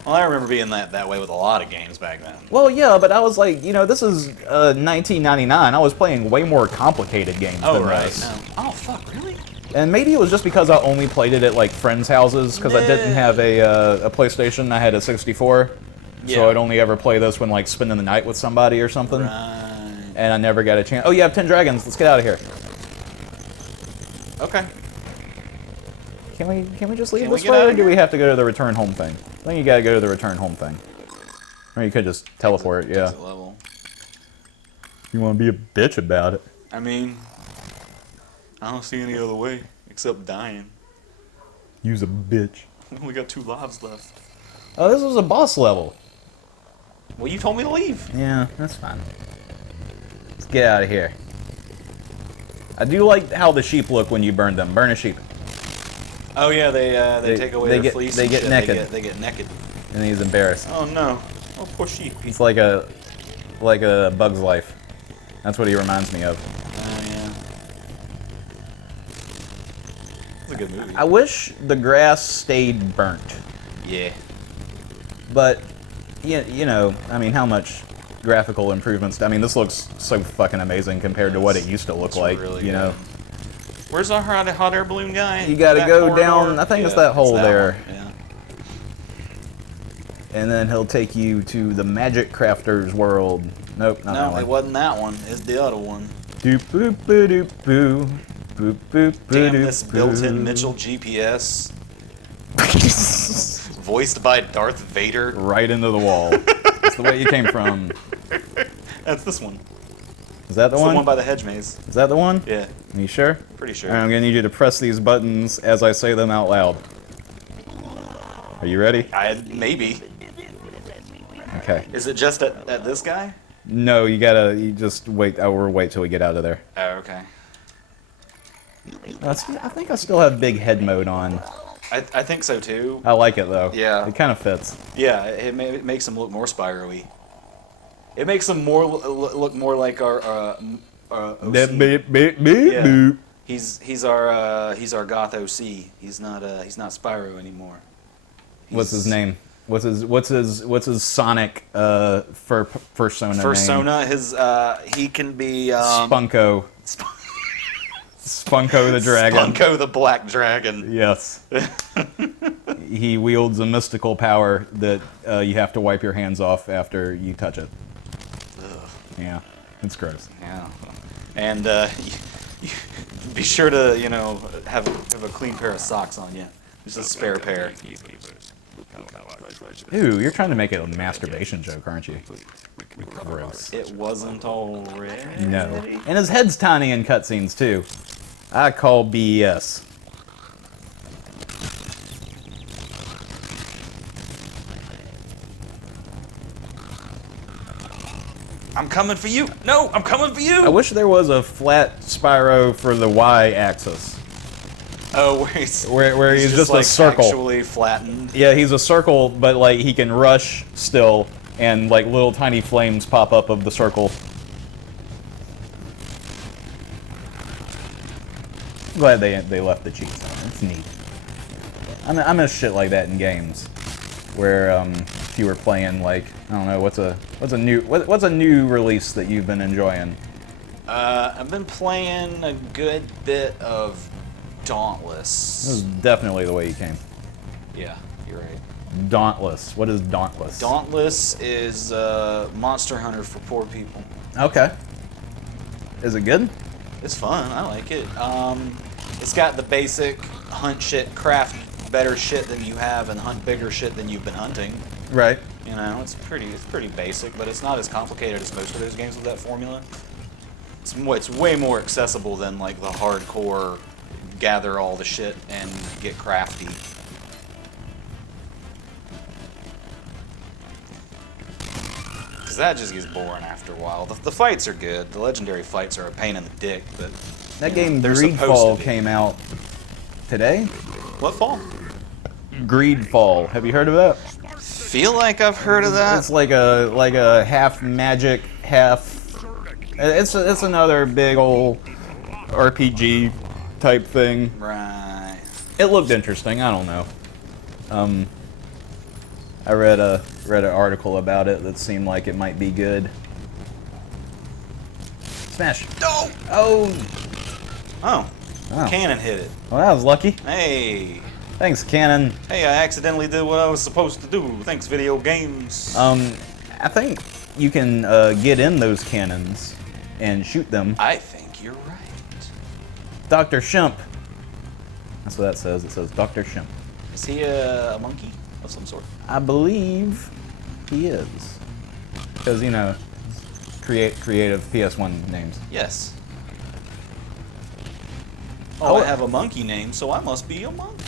Well, I remember being that way with a lot of games back then. Well, yeah, but I was like, you know, this is 1999. I was playing way more complicated games than this. No. Oh, fuck, really? And maybe it was just because I only played it at like friends' houses because I didn't have a PlayStation. I had a 64, so I'd only ever play this when like spending the night with somebody or something. Right. And I never got a chance. Oh, you have 10 dragons. Let's get out of here. Okay. Can we just leave Can we this get way, out or of do we here? have to go to the return home thing? I think you gotta go to the return home thing. Or you could just teleport. Yeah. Exit level. You want to be a bitch about it? I mean, I don't see any other way except dying. Use a bitch. We only got 2 lives left. Oh, this was a boss level. Well, you told me to leave. Yeah, that's fine. Let's get out of here. I do like how the sheep look when you burn them. Burn a sheep. Oh yeah, they take away their get- fleece. they and get shit. naked. They get naked. And he's embarrassed. Oh no. Oh poor sheep. It's like a Bug's Life. That's what he reminds me of. Yeah. It's a good movie. I wish the grass stayed burnt. Yeah. But, you know, I mean, how much graphical improvements? I mean, this looks so fucking amazing compared to what it used to look It's like, really you know? good. Where's our hot air balloon guy? You gotta That go corridor? down, I think it's Yeah, that hole that there. one, Yeah. And then he'll take you to the Magic Crafter's world. Nope, not that No, one. it wasn't that one. It's the other one. Doop boop boo doop boo. Boop boop boo Damn doop this built-in boo. Mitchell GPS. Voiced by Darth Vader. Right into the wall. That's the way you came from. That's this one. Is that the It's one? the one by the hedge maze. Is that the one? Yeah, Are you sure? pretty sure. Alright, I'm gonna need you to press these buttons as I say them out loud. Are you ready? Maybe. Okay. Is it just at this guy? No, you just wait. I will wait till we get out of there. Oh, okay. I think I still have big head mode on. I think so too. I like it though. Yeah. It kind of fits. Yeah, it makes him look more Spyro-y. It makes him look more like our OC. That beep beep beep Yeah. boop. He's our goth OC. He's not Spyro anymore. What's his name? What's his Sonic persona name? Persona. His he can be Spunko. Spunko the dragon. Spunko the Black Dragon. Yes. He wields a mystical power that you have to wipe your hands off after you touch it. Ugh. Yeah, it's gross. Yeah. And you be sure to have a clean pair of socks on you. Just a spare pair. Ooh, you're trying to make it a masturbation joke, aren't you? Gross. It wasn't already. No. And his head's tiny in cutscenes, too. I call BS. I'm coming for you. No, I'm coming for you. I wish there was a flat Spyro for the Y-axis. Oh, Where he's just a like circle. actually flattened. Yeah, he's a circle, but like he can rush still, and like little tiny flames pop up of the circle. Glad they left the cheats on. It's neat. I miss shit like that in games, where if you were playing like I don't know what's a new release that you've been enjoying. I've been playing a good bit of Dauntless. This is definitely the way you came. Yeah, you're right. Dauntless. What is Dauntless? Dauntless is Monster Hunter for poor people. Okay. Is it good? It's fun. I like it. It's got the basic hunt shit, craft better shit than you have, and hunt bigger shit than you've been hunting. Right. You know, it's pretty basic, but it's not as complicated as most of those games with that formula. It's way more accessible than like the hardcore gather all the shit and get crafty. Because that just gets boring after a while. The fights are good. The legendary fights are a pain in the dick, but That game they're supposed Greedfall to be. came out today. What fall? Greedfall. Have you heard of that? Feel like I've heard of that. It's like a half magic, half. It's another big old RPG type thing. Right. It looked interesting. I don't know. I read an article about it that seemed like it might be good. Smash! No! Oh! Oh. Oh. Cannon hit it. Well, that was lucky. Hey. Thanks, Cannon. Hey, I accidentally did what I was supposed to do. Thanks, video games. I think you can get in those cannons and shoot them. I think you're right. Dr. Shemp. That's what that says. It says Dr. Shemp. Is he a monkey of some sort? I believe he is. Because, you know, creative PS1 names. Yes. Oh, I have a monkey name, so I must be a monkey.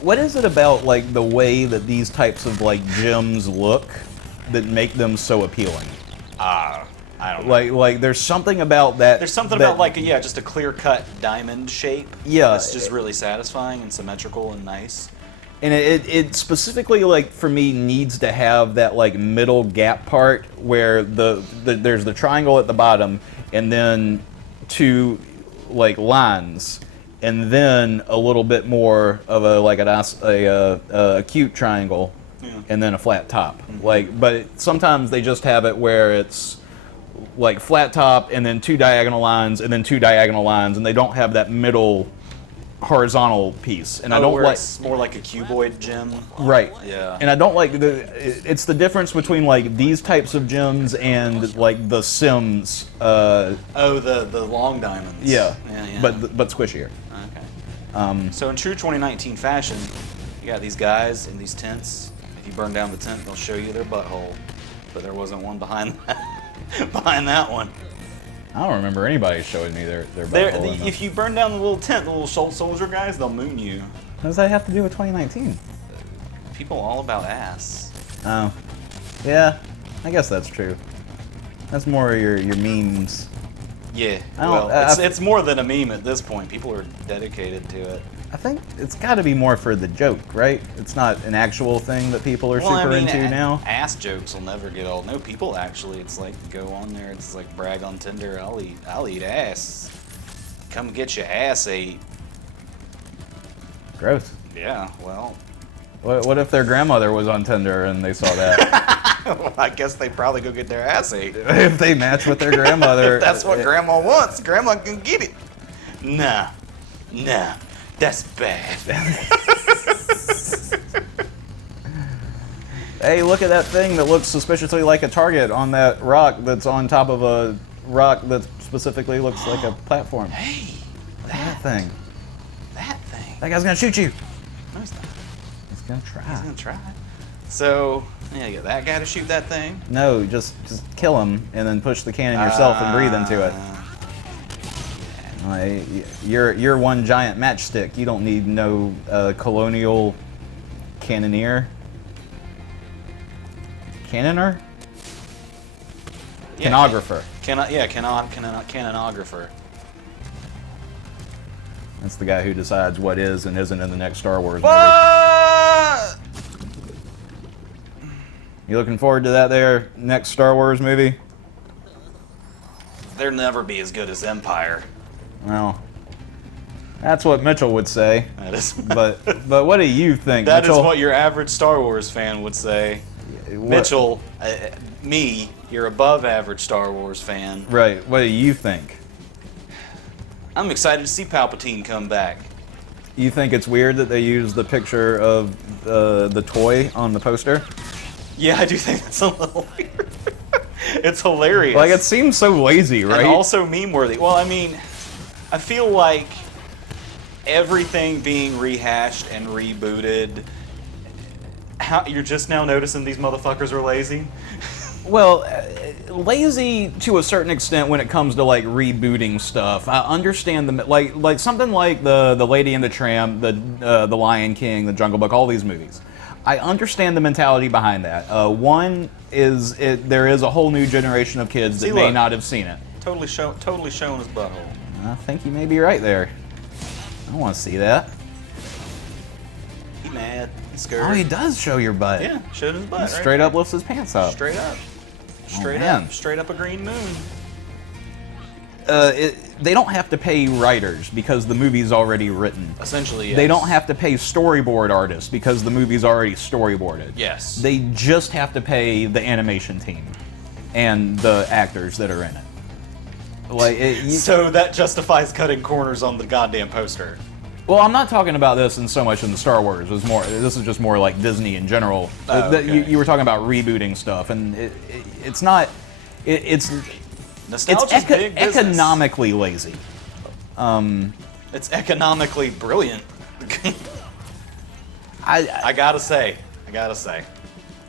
What is it about, like, the way that these types of, like, gems look that make them so appealing? I don't know. Like there's something about that. There's something about, like, just a clear-cut diamond shape. Yeah. It's just really satisfying and symmetrical and nice. And it specifically, like, for me, needs to have that, like, middle gap part where there's the triangle at the bottom, and then two, like, lines, and then a little bit more of a acute triangle, Yeah. and then a flat top. Mm-hmm. Like, but sometimes they just have it where it's like flat top, and then two diagonal lines, and then two diagonal lines, and they don't have that middle horizontal piece. And I don't where like. it's more like a cuboid gem. Right. Yeah. And I don't like it's the difference between, like, these types of gems and, like, the Sims. Oh, the long diamonds. Yeah. Yeah. But squishier. Okay. So in true 2019 fashion, you got these guys in these tents. If you burn down the tent, they'll show you their butthole. But there wasn't one behind that one. I don't remember anybody showing me their butthole in them. If you burn down the little tent, the little soldier guys, they'll moon you. What does that have to do with 2019? People all about ass. Oh. Yeah, I guess that's true. That's more your memes. Yeah. I don't- Well, it's more than a meme at this point. People are dedicated to it. I think it's got to be more for the joke, right? It's not an actual thing that people are super into now. Ass jokes will never get old. No, people actually, it's like go on there. It's like brag on Tinder. I'll eat ass. Come get your ass ate. Gross. Yeah. Well, What if their grandmother was on Tinder and they saw that? I guess they probably go get their ass ate. If they match with their grandmother. If that's what grandma wants. Grandma can get it. Nah. That's bad. Hey, look at that thing that looks suspiciously like a target on that rock that's on top of a rock that specifically looks like a platform. Hey, That thing. that thing. That guy's gonna shoot you. No, he's not. He's gonna try. He's gonna try. So, yeah, you got that guy to shoot that thing. No, just kill him and then push the cannon yourself and breathe into it. Like, you're one giant matchstick. You don't need no colonial cannoneer. Cannoner? Yeah, Canographer. Cannonographer. That's the guy who decides what is and isn't in the next Star Wars movie. What? You looking forward to that there next Star Wars movie? There'll never be as good as Empire. Well, that's what Mitchell would say. That is. But what do you think, That is Mitchell? what your average Star Wars fan would say. What- Mitchell, me, you're above average Star Wars fan. Right. What do you think? I'm excited to see Palpatine come back. You think it's weird that they use the picture of the toy on the poster? Yeah, I do think that's a little weird. It's hilarious. Like, it seems so lazy, right? And also meme-worthy. Well, I mean, I feel like everything being rehashed and rebooted, you're just now noticing these motherfuckers are lazy? Well, lazy to a certain extent when it comes to, like, rebooting stuff. I understand the like something like the Lady and the Tramp, the Lion King, the Jungle Book, all these movies. I understand the mentality behind that. One is there is a whole new generation of kids that may look. not have seen it. Totally showing his butthole. I think you may be right there. I want to see that. He mad. He's scared. Oh, he does show your butt. Yeah, showed his butt. He right straight there. up lifts his pants up. Straight up. man. Straight up a green moon. they don't have to pay writers because the movie's already written. Essentially, yes. They don't have to pay storyboard artists because the movie's already storyboarded. Yes. They just have to pay the animation team and the actors that are in it. Like, so that justifies cutting corners on the goddamn poster. well, I'm not talking about this in so much in the Star Wars. This is just more like Disney in general. Oh, okay. You were talking about rebooting stuff, and it's not. It's Nostalgia's big business. economically lazy. It's economically brilliant. I gotta say.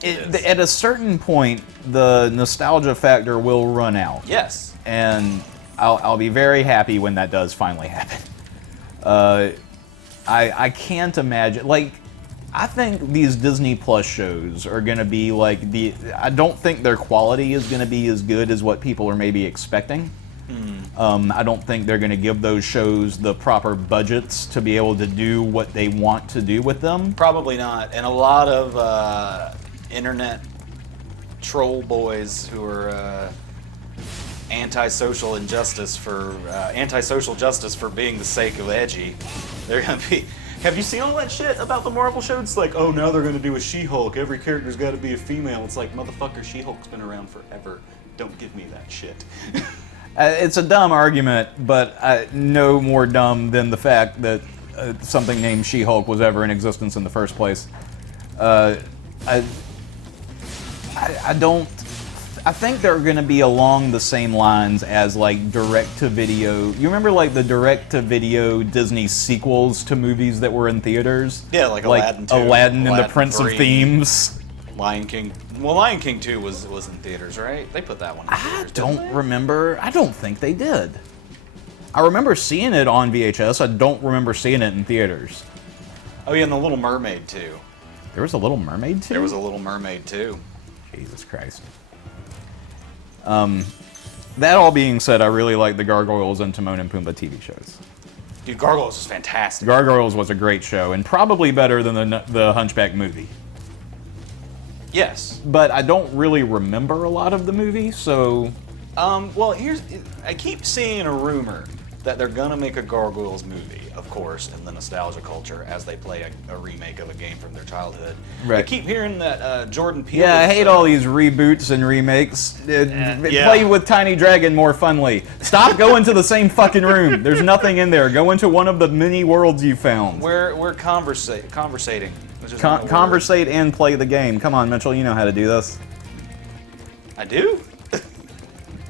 At a certain point, the nostalgia factor will run out. Yes. And I'll be very happy when that does finally happen. I can't imagine, like, I think these Disney Plus shows are gonna be like I don't think their quality is gonna be as good as what people are maybe expecting. I don't think they're gonna give those shows the proper budgets to be able to do what they want to do with them. Probably not. And a lot of internet troll boys who are anti-social justice for being the sake of edgy. They're gonna be. Have you seen all that shit about the Marvel show? It's like, oh, now they're gonna do a She-Hulk. Every character's got to be a female. It's like, motherfucker, She-Hulk's been around forever. Don't give me that shit. It's a dumb argument, but no more dumb than the fact that something named She-Hulk was ever in existence in the first place. I don't. I think they're going to be along the same lines as like direct-to-video. You remember like the direct-to-video Disney sequels to movies that were in theaters? Yeah, like Aladdin 2, Aladdin and the Aladdin Prince 3, of Thieves. Lion King. Well, Lion King 2 was in theaters, right? They put that one in theaters. I don't remember. I don't think they did. I remember seeing it on VHS. I don't remember seeing it in theaters. Oh yeah, and The Little Mermaid too. There was a Little Mermaid too? There was a Little Mermaid too. Jesus Christ. That all being said, I really like the Gargoyles and Timon and Pumbaa TV shows. Dude, Gargoyles was fantastic. Gargoyles was a great show, and probably better than the Hunchback movie. Yes. But I don't really remember a lot of the movie, so... Well, I keep seeing a rumor that they're gonna make a Gargoyles movie, of course, in the nostalgia culture, as they play a remake of a game from their childhood. Right. I keep hearing that Jordan Peele. Yeah, I hate all these reboots and remakes. Play with Tiny Dragon more funly. Stop going to the same fucking room. There's nothing in there. Go into one of the many worlds you found. We're conversating. Conversate and play the game. Come on, Mitchell, you know how to do this. I do?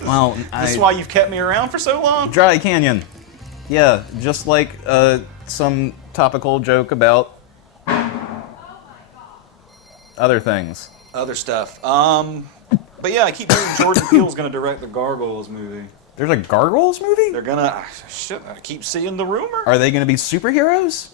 Well, This is why you've kept me around for so long? Dry Canyon. Yeah, just like some topical joke about other things. Other stuff. But yeah, I keep hearing Jordan Peele's gonna direct the Gargoyles movie. There's a Gargoyles movie? They're gonna... Shit, I keep seeing the rumor. Are they gonna be superheroes?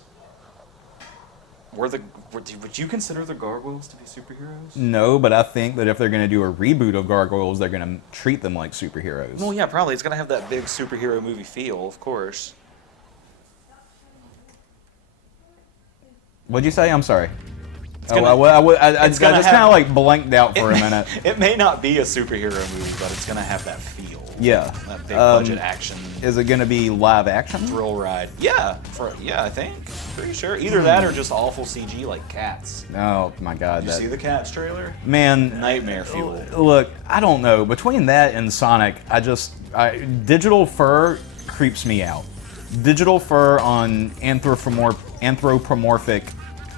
Would you consider the Gargoyles to be superheroes? No, but I think that if they're going to do a reboot of Gargoyles, they're going to treat them like superheroes. Well, yeah, probably. It's going to have that big superhero movie feel, of course. What'd you say? I'm sorry. I just kind of like blanked out for a minute. It may not be a superhero movie, but it's going to have that feel. Yeah. That big budget action. Is it going to be live action? Thrill ride. Yeah. I think. Pretty sure. Either that or just awful CG like Cats. Oh my God. Did you see the Cats trailer? Man. Nightmare fuel. Look, I don't know. Between that and Sonic, digital fur creeps me out. Digital fur on anthropomorphic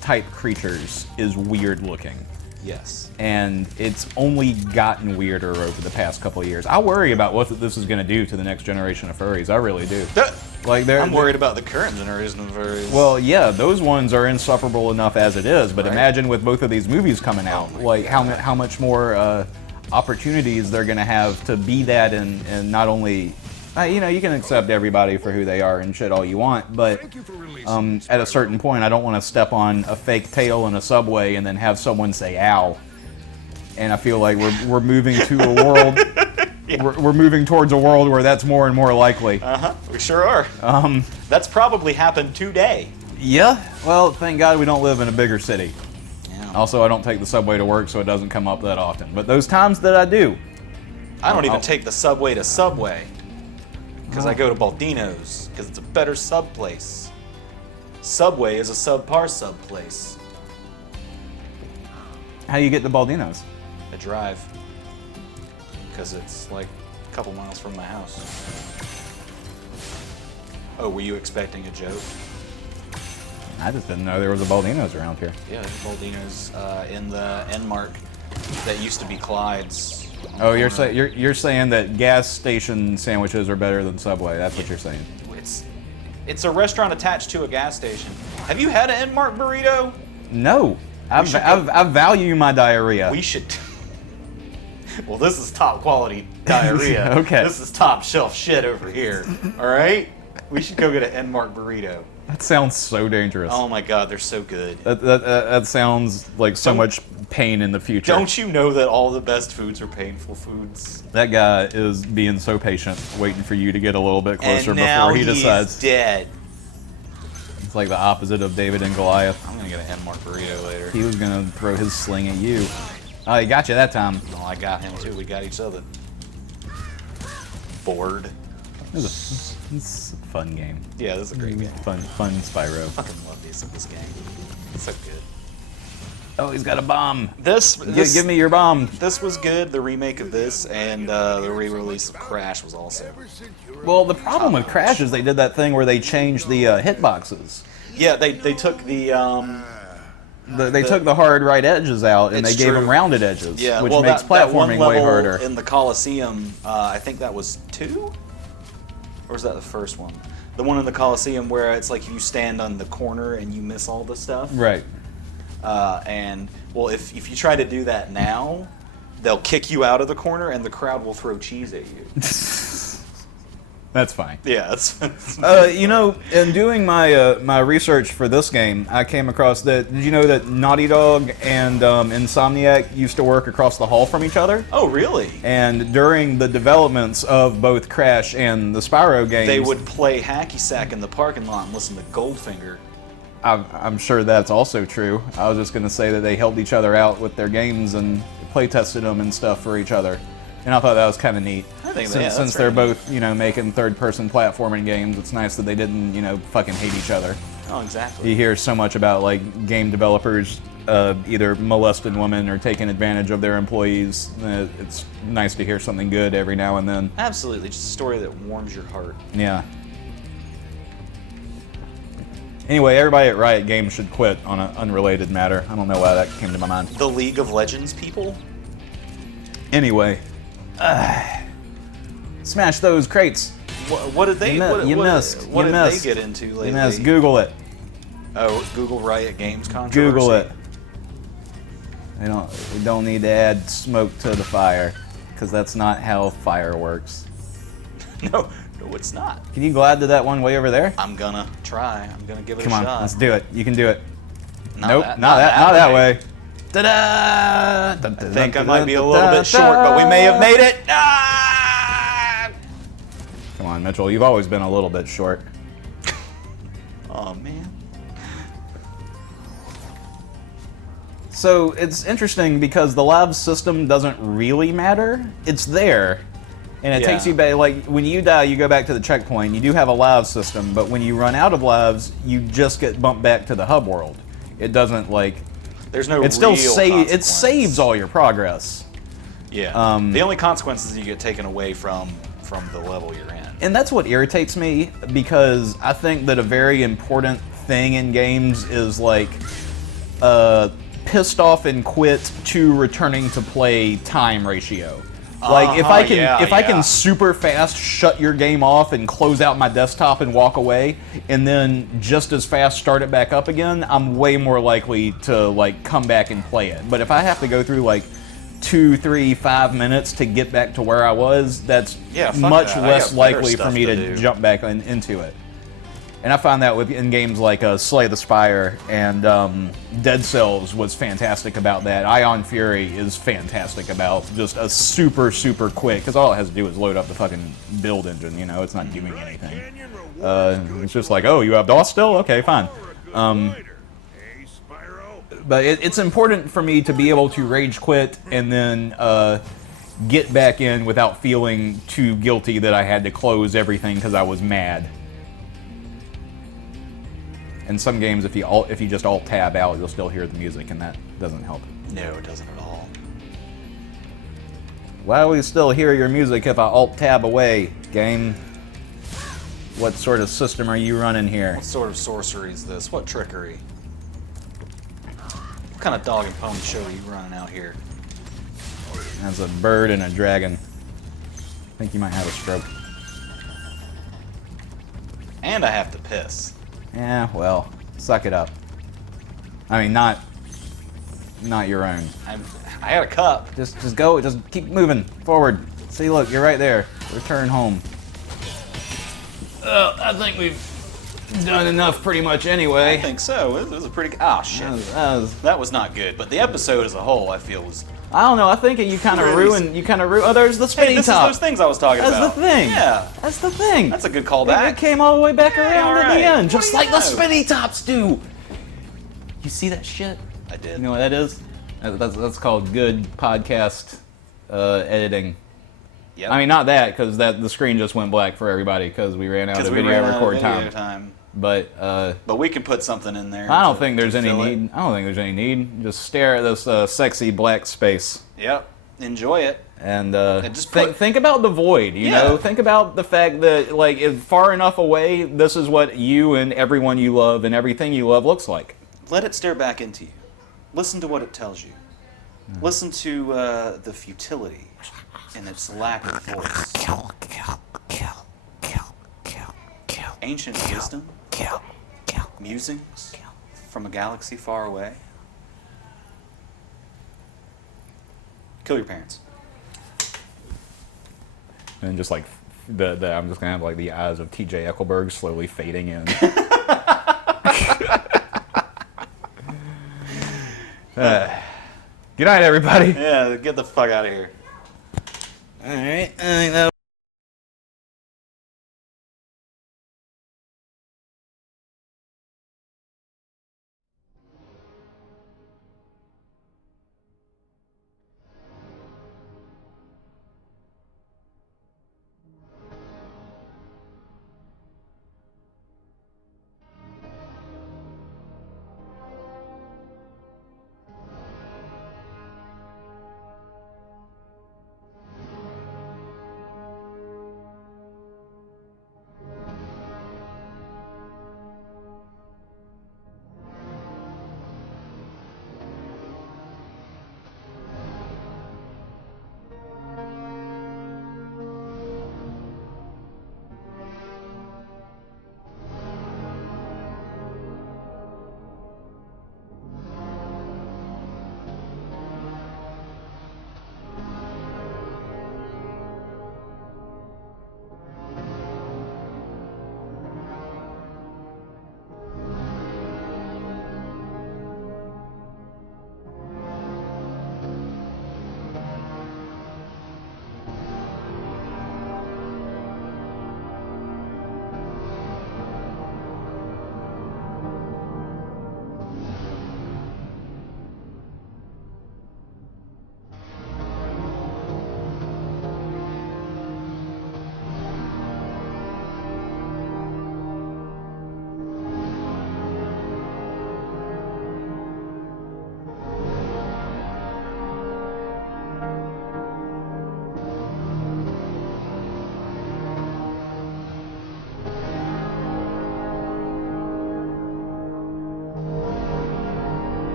type creatures is weird looking. Yes. And it's only gotten weirder over the past couple of years. I worry about what this is going to do to the next generation of furries. I really do. I'm worried about the current generation of furries. Well, yeah, those ones are insufferable enough as it is. But imagine with both of these movies coming out, how much more opportunities they're going to have to be that, and not only. You can accept everybody for who they are and shit all you want, but at a certain point, I don't want to step on a fake tail in a subway and then have someone say "ow." And I feel like we're moving to a world. Yeah. We're moving towards a world where that's more and more likely. We sure are. That's probably happened today. Yeah. Well, thank God we don't live in a bigger city. Yeah. Also, I don't take the subway to work, so it doesn't come up that often. But those times that I do, I don't even take the subway to Subway. Because I go to Baldino's, because it's a better sub place. Subway is a subpar sub place. How do you get to Baldino's? I drive. Because it's like a couple miles from my house. Oh, were you expecting a joke? I just didn't know there was a Baldino's around here. Yeah, there's Baldino's in the N-Mark that used to be Clyde's. Oh, you're saying that gas station sandwiches are better than Subway. That's what you're saying. It's a restaurant attached to a gas station. Have you had an N-Mark burrito? No. I value my diarrhea. We should. Well, this is top quality diarrhea. Okay. This is top shelf shit over here. All right? We should go get an N-Mark burrito. That sounds so dangerous. Oh my god, they're so good. That sounds like so much pain in the future. Don't you know that all the best foods are painful foods? That guy is being so patient, waiting for you to get a little bit closer And now before he decides. He's dead. It's like the opposite of David and Goliath. I'm gonna get an N-Mark burrito later. He was gonna throw his sling at you. Oh, he got you that time. Well, I got him too. We got each other. Bored. It's a fun game. Yeah, this is a great game. Fun Spyro. I fucking love this game. It's so good. Oh, he's got a bomb. This Give me your bomb. This was good. The remake of this and the re-release of Crash was also. Well, the problem with Crash is they did that thing where they changed the hitboxes. Yeah, they took the They took the hard right edges out and they It's gave true. them rounded edges, yeah, which well, makes that one platforming way level harder. in the Coliseum. I think that was 2, or was that the first one? The one in the Coliseum where it's like you stand on the corner and you miss all the stuff. Right. And well, if you try to do that now, they'll kick you out of the corner and the crowd will throw cheese at you. That's fine. Yeah, You know, in doing my my research for this game, I came across that. Did you know that Naughty Dog and Insomniac used to work across the hall from each other? Oh, really? And during the developments of both Crash and the Spyro games, They would play hacky sack in the parking lot and listen to Goldfinger. I'm sure that's also true. I was just going to say that they helped each other out with their games and play tested them and stuff for each other. And I thought that was kind of neat. I think Since they're both, making third-person platforming games, it's nice that they didn't, fucking hate each other. Oh, exactly. You hear so much about like game developers either molesting women or taking advantage of their employees. It's nice to hear something good every now and then. Absolutely, just a story that warms your heart. Yeah. Anyway, everybody at Riot Games should quit on an unrelated matter. I don't know why that came to my mind. The League of Legends people? Anyway. Smash those crates. What did they? You missed. What You did missed. they get into lately? You missed. Google it. Oh, Google Riot Games controversy. Google it. We don't need to add smoke to the fire, because that's not how fire works. No, it's not. Can you glide to that one way over there? I'm gonna try. I'm gonna give it Come a on, shot. let's do it. You can do it. Not Nope, that- not that way. Ta-da! I think I might be a little bit short, but we may have made it. Ah! Come on, Mitchell. You've always been a little bit short. Oh man. So it's interesting because the live system doesn't really matter. It's there. And it takes you back, like, when you die, you go back to the checkpoint. You do have a live system, but when you run out of lives, you just get bumped back to the hub world. It doesn't, like... There's no It still real consequence. it saves all your progress. Yeah. The only consequence is you get taken away from the level you're in. And that's what irritates me, because I think that a very important thing in games is, like, pissed off and quit to returning to play time ratio. Like, if I can super fast shut your game off and close out my desktop and walk away, and then just as fast start it back up again, I'm way more likely to, like, come back and play it. But if I have to go through, like, 2, 3, 5 minutes to get back to where I was, that's much less likely for me to jump back into it. And I found that in games like Slay the Spire and Dead Cells was fantastic about that. Ion Fury is fantastic about just a super, super quick, because all it has to do is load up the fucking build engine, it's not doing anything. It's just like, oh, you have DOS still? Okay, fine. But it's important for me to be able to rage quit and then get back in without feeling too guilty that I had to close everything because I was mad. In some games, if you just alt tab out, you'll still hear the music, and that doesn't help. No, it doesn't at all. Why will you still hear your music if I alt tab away, game? What sort of system are you running here? What sort of sorcery is this? What trickery? What kind of dog and pony show are you running out here? That's a bird and a dragon. I think you might have a stroke. And I have to piss. Yeah, well, suck it up. I mean, not your own. I had a cup. Just go. Just keep moving forward. See, look, you're right there. Return home. I think we've done enough, pretty much, anyway. I think so. It was a pretty. Ah, shit. That was not good. But the episode as a whole, I feel, was. I don't know. I think you kind of ruined. You kind of ruined. Oh, there's the spinny This top. is those things I was talking about. That's the thing. Yeah. That's the thing. That's a good callback. It came all the way back around at alright. the end, What just do you like the know? spinny tops do. You see that shit? I did. You know what that is? That's called good podcast editing. Yep. I mean, not that, because the screen just went black for everybody because we ran out of we video ran out of record video time. But But we can put something in there. I don't to- think there's to any fill it. need. I don't think there's any need. Just stare at this sexy black space. Yep. Enjoy it. And just think about the void, you Yeah. know? Think about the fact that, like, if far enough away, this is what you and everyone you love and everything you love looks like. Let it stare back into you. Listen to what it tells you. Listen to the futility in its lack of voice. Ancient wisdom. Musings from a galaxy far away. Kill your parents. And just like, I'm just going to have, like, the eyes of T.J. Ecclesburg slowly fading in. Good night, everybody. Yeah, get the fuck out of here. All right. I think that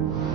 you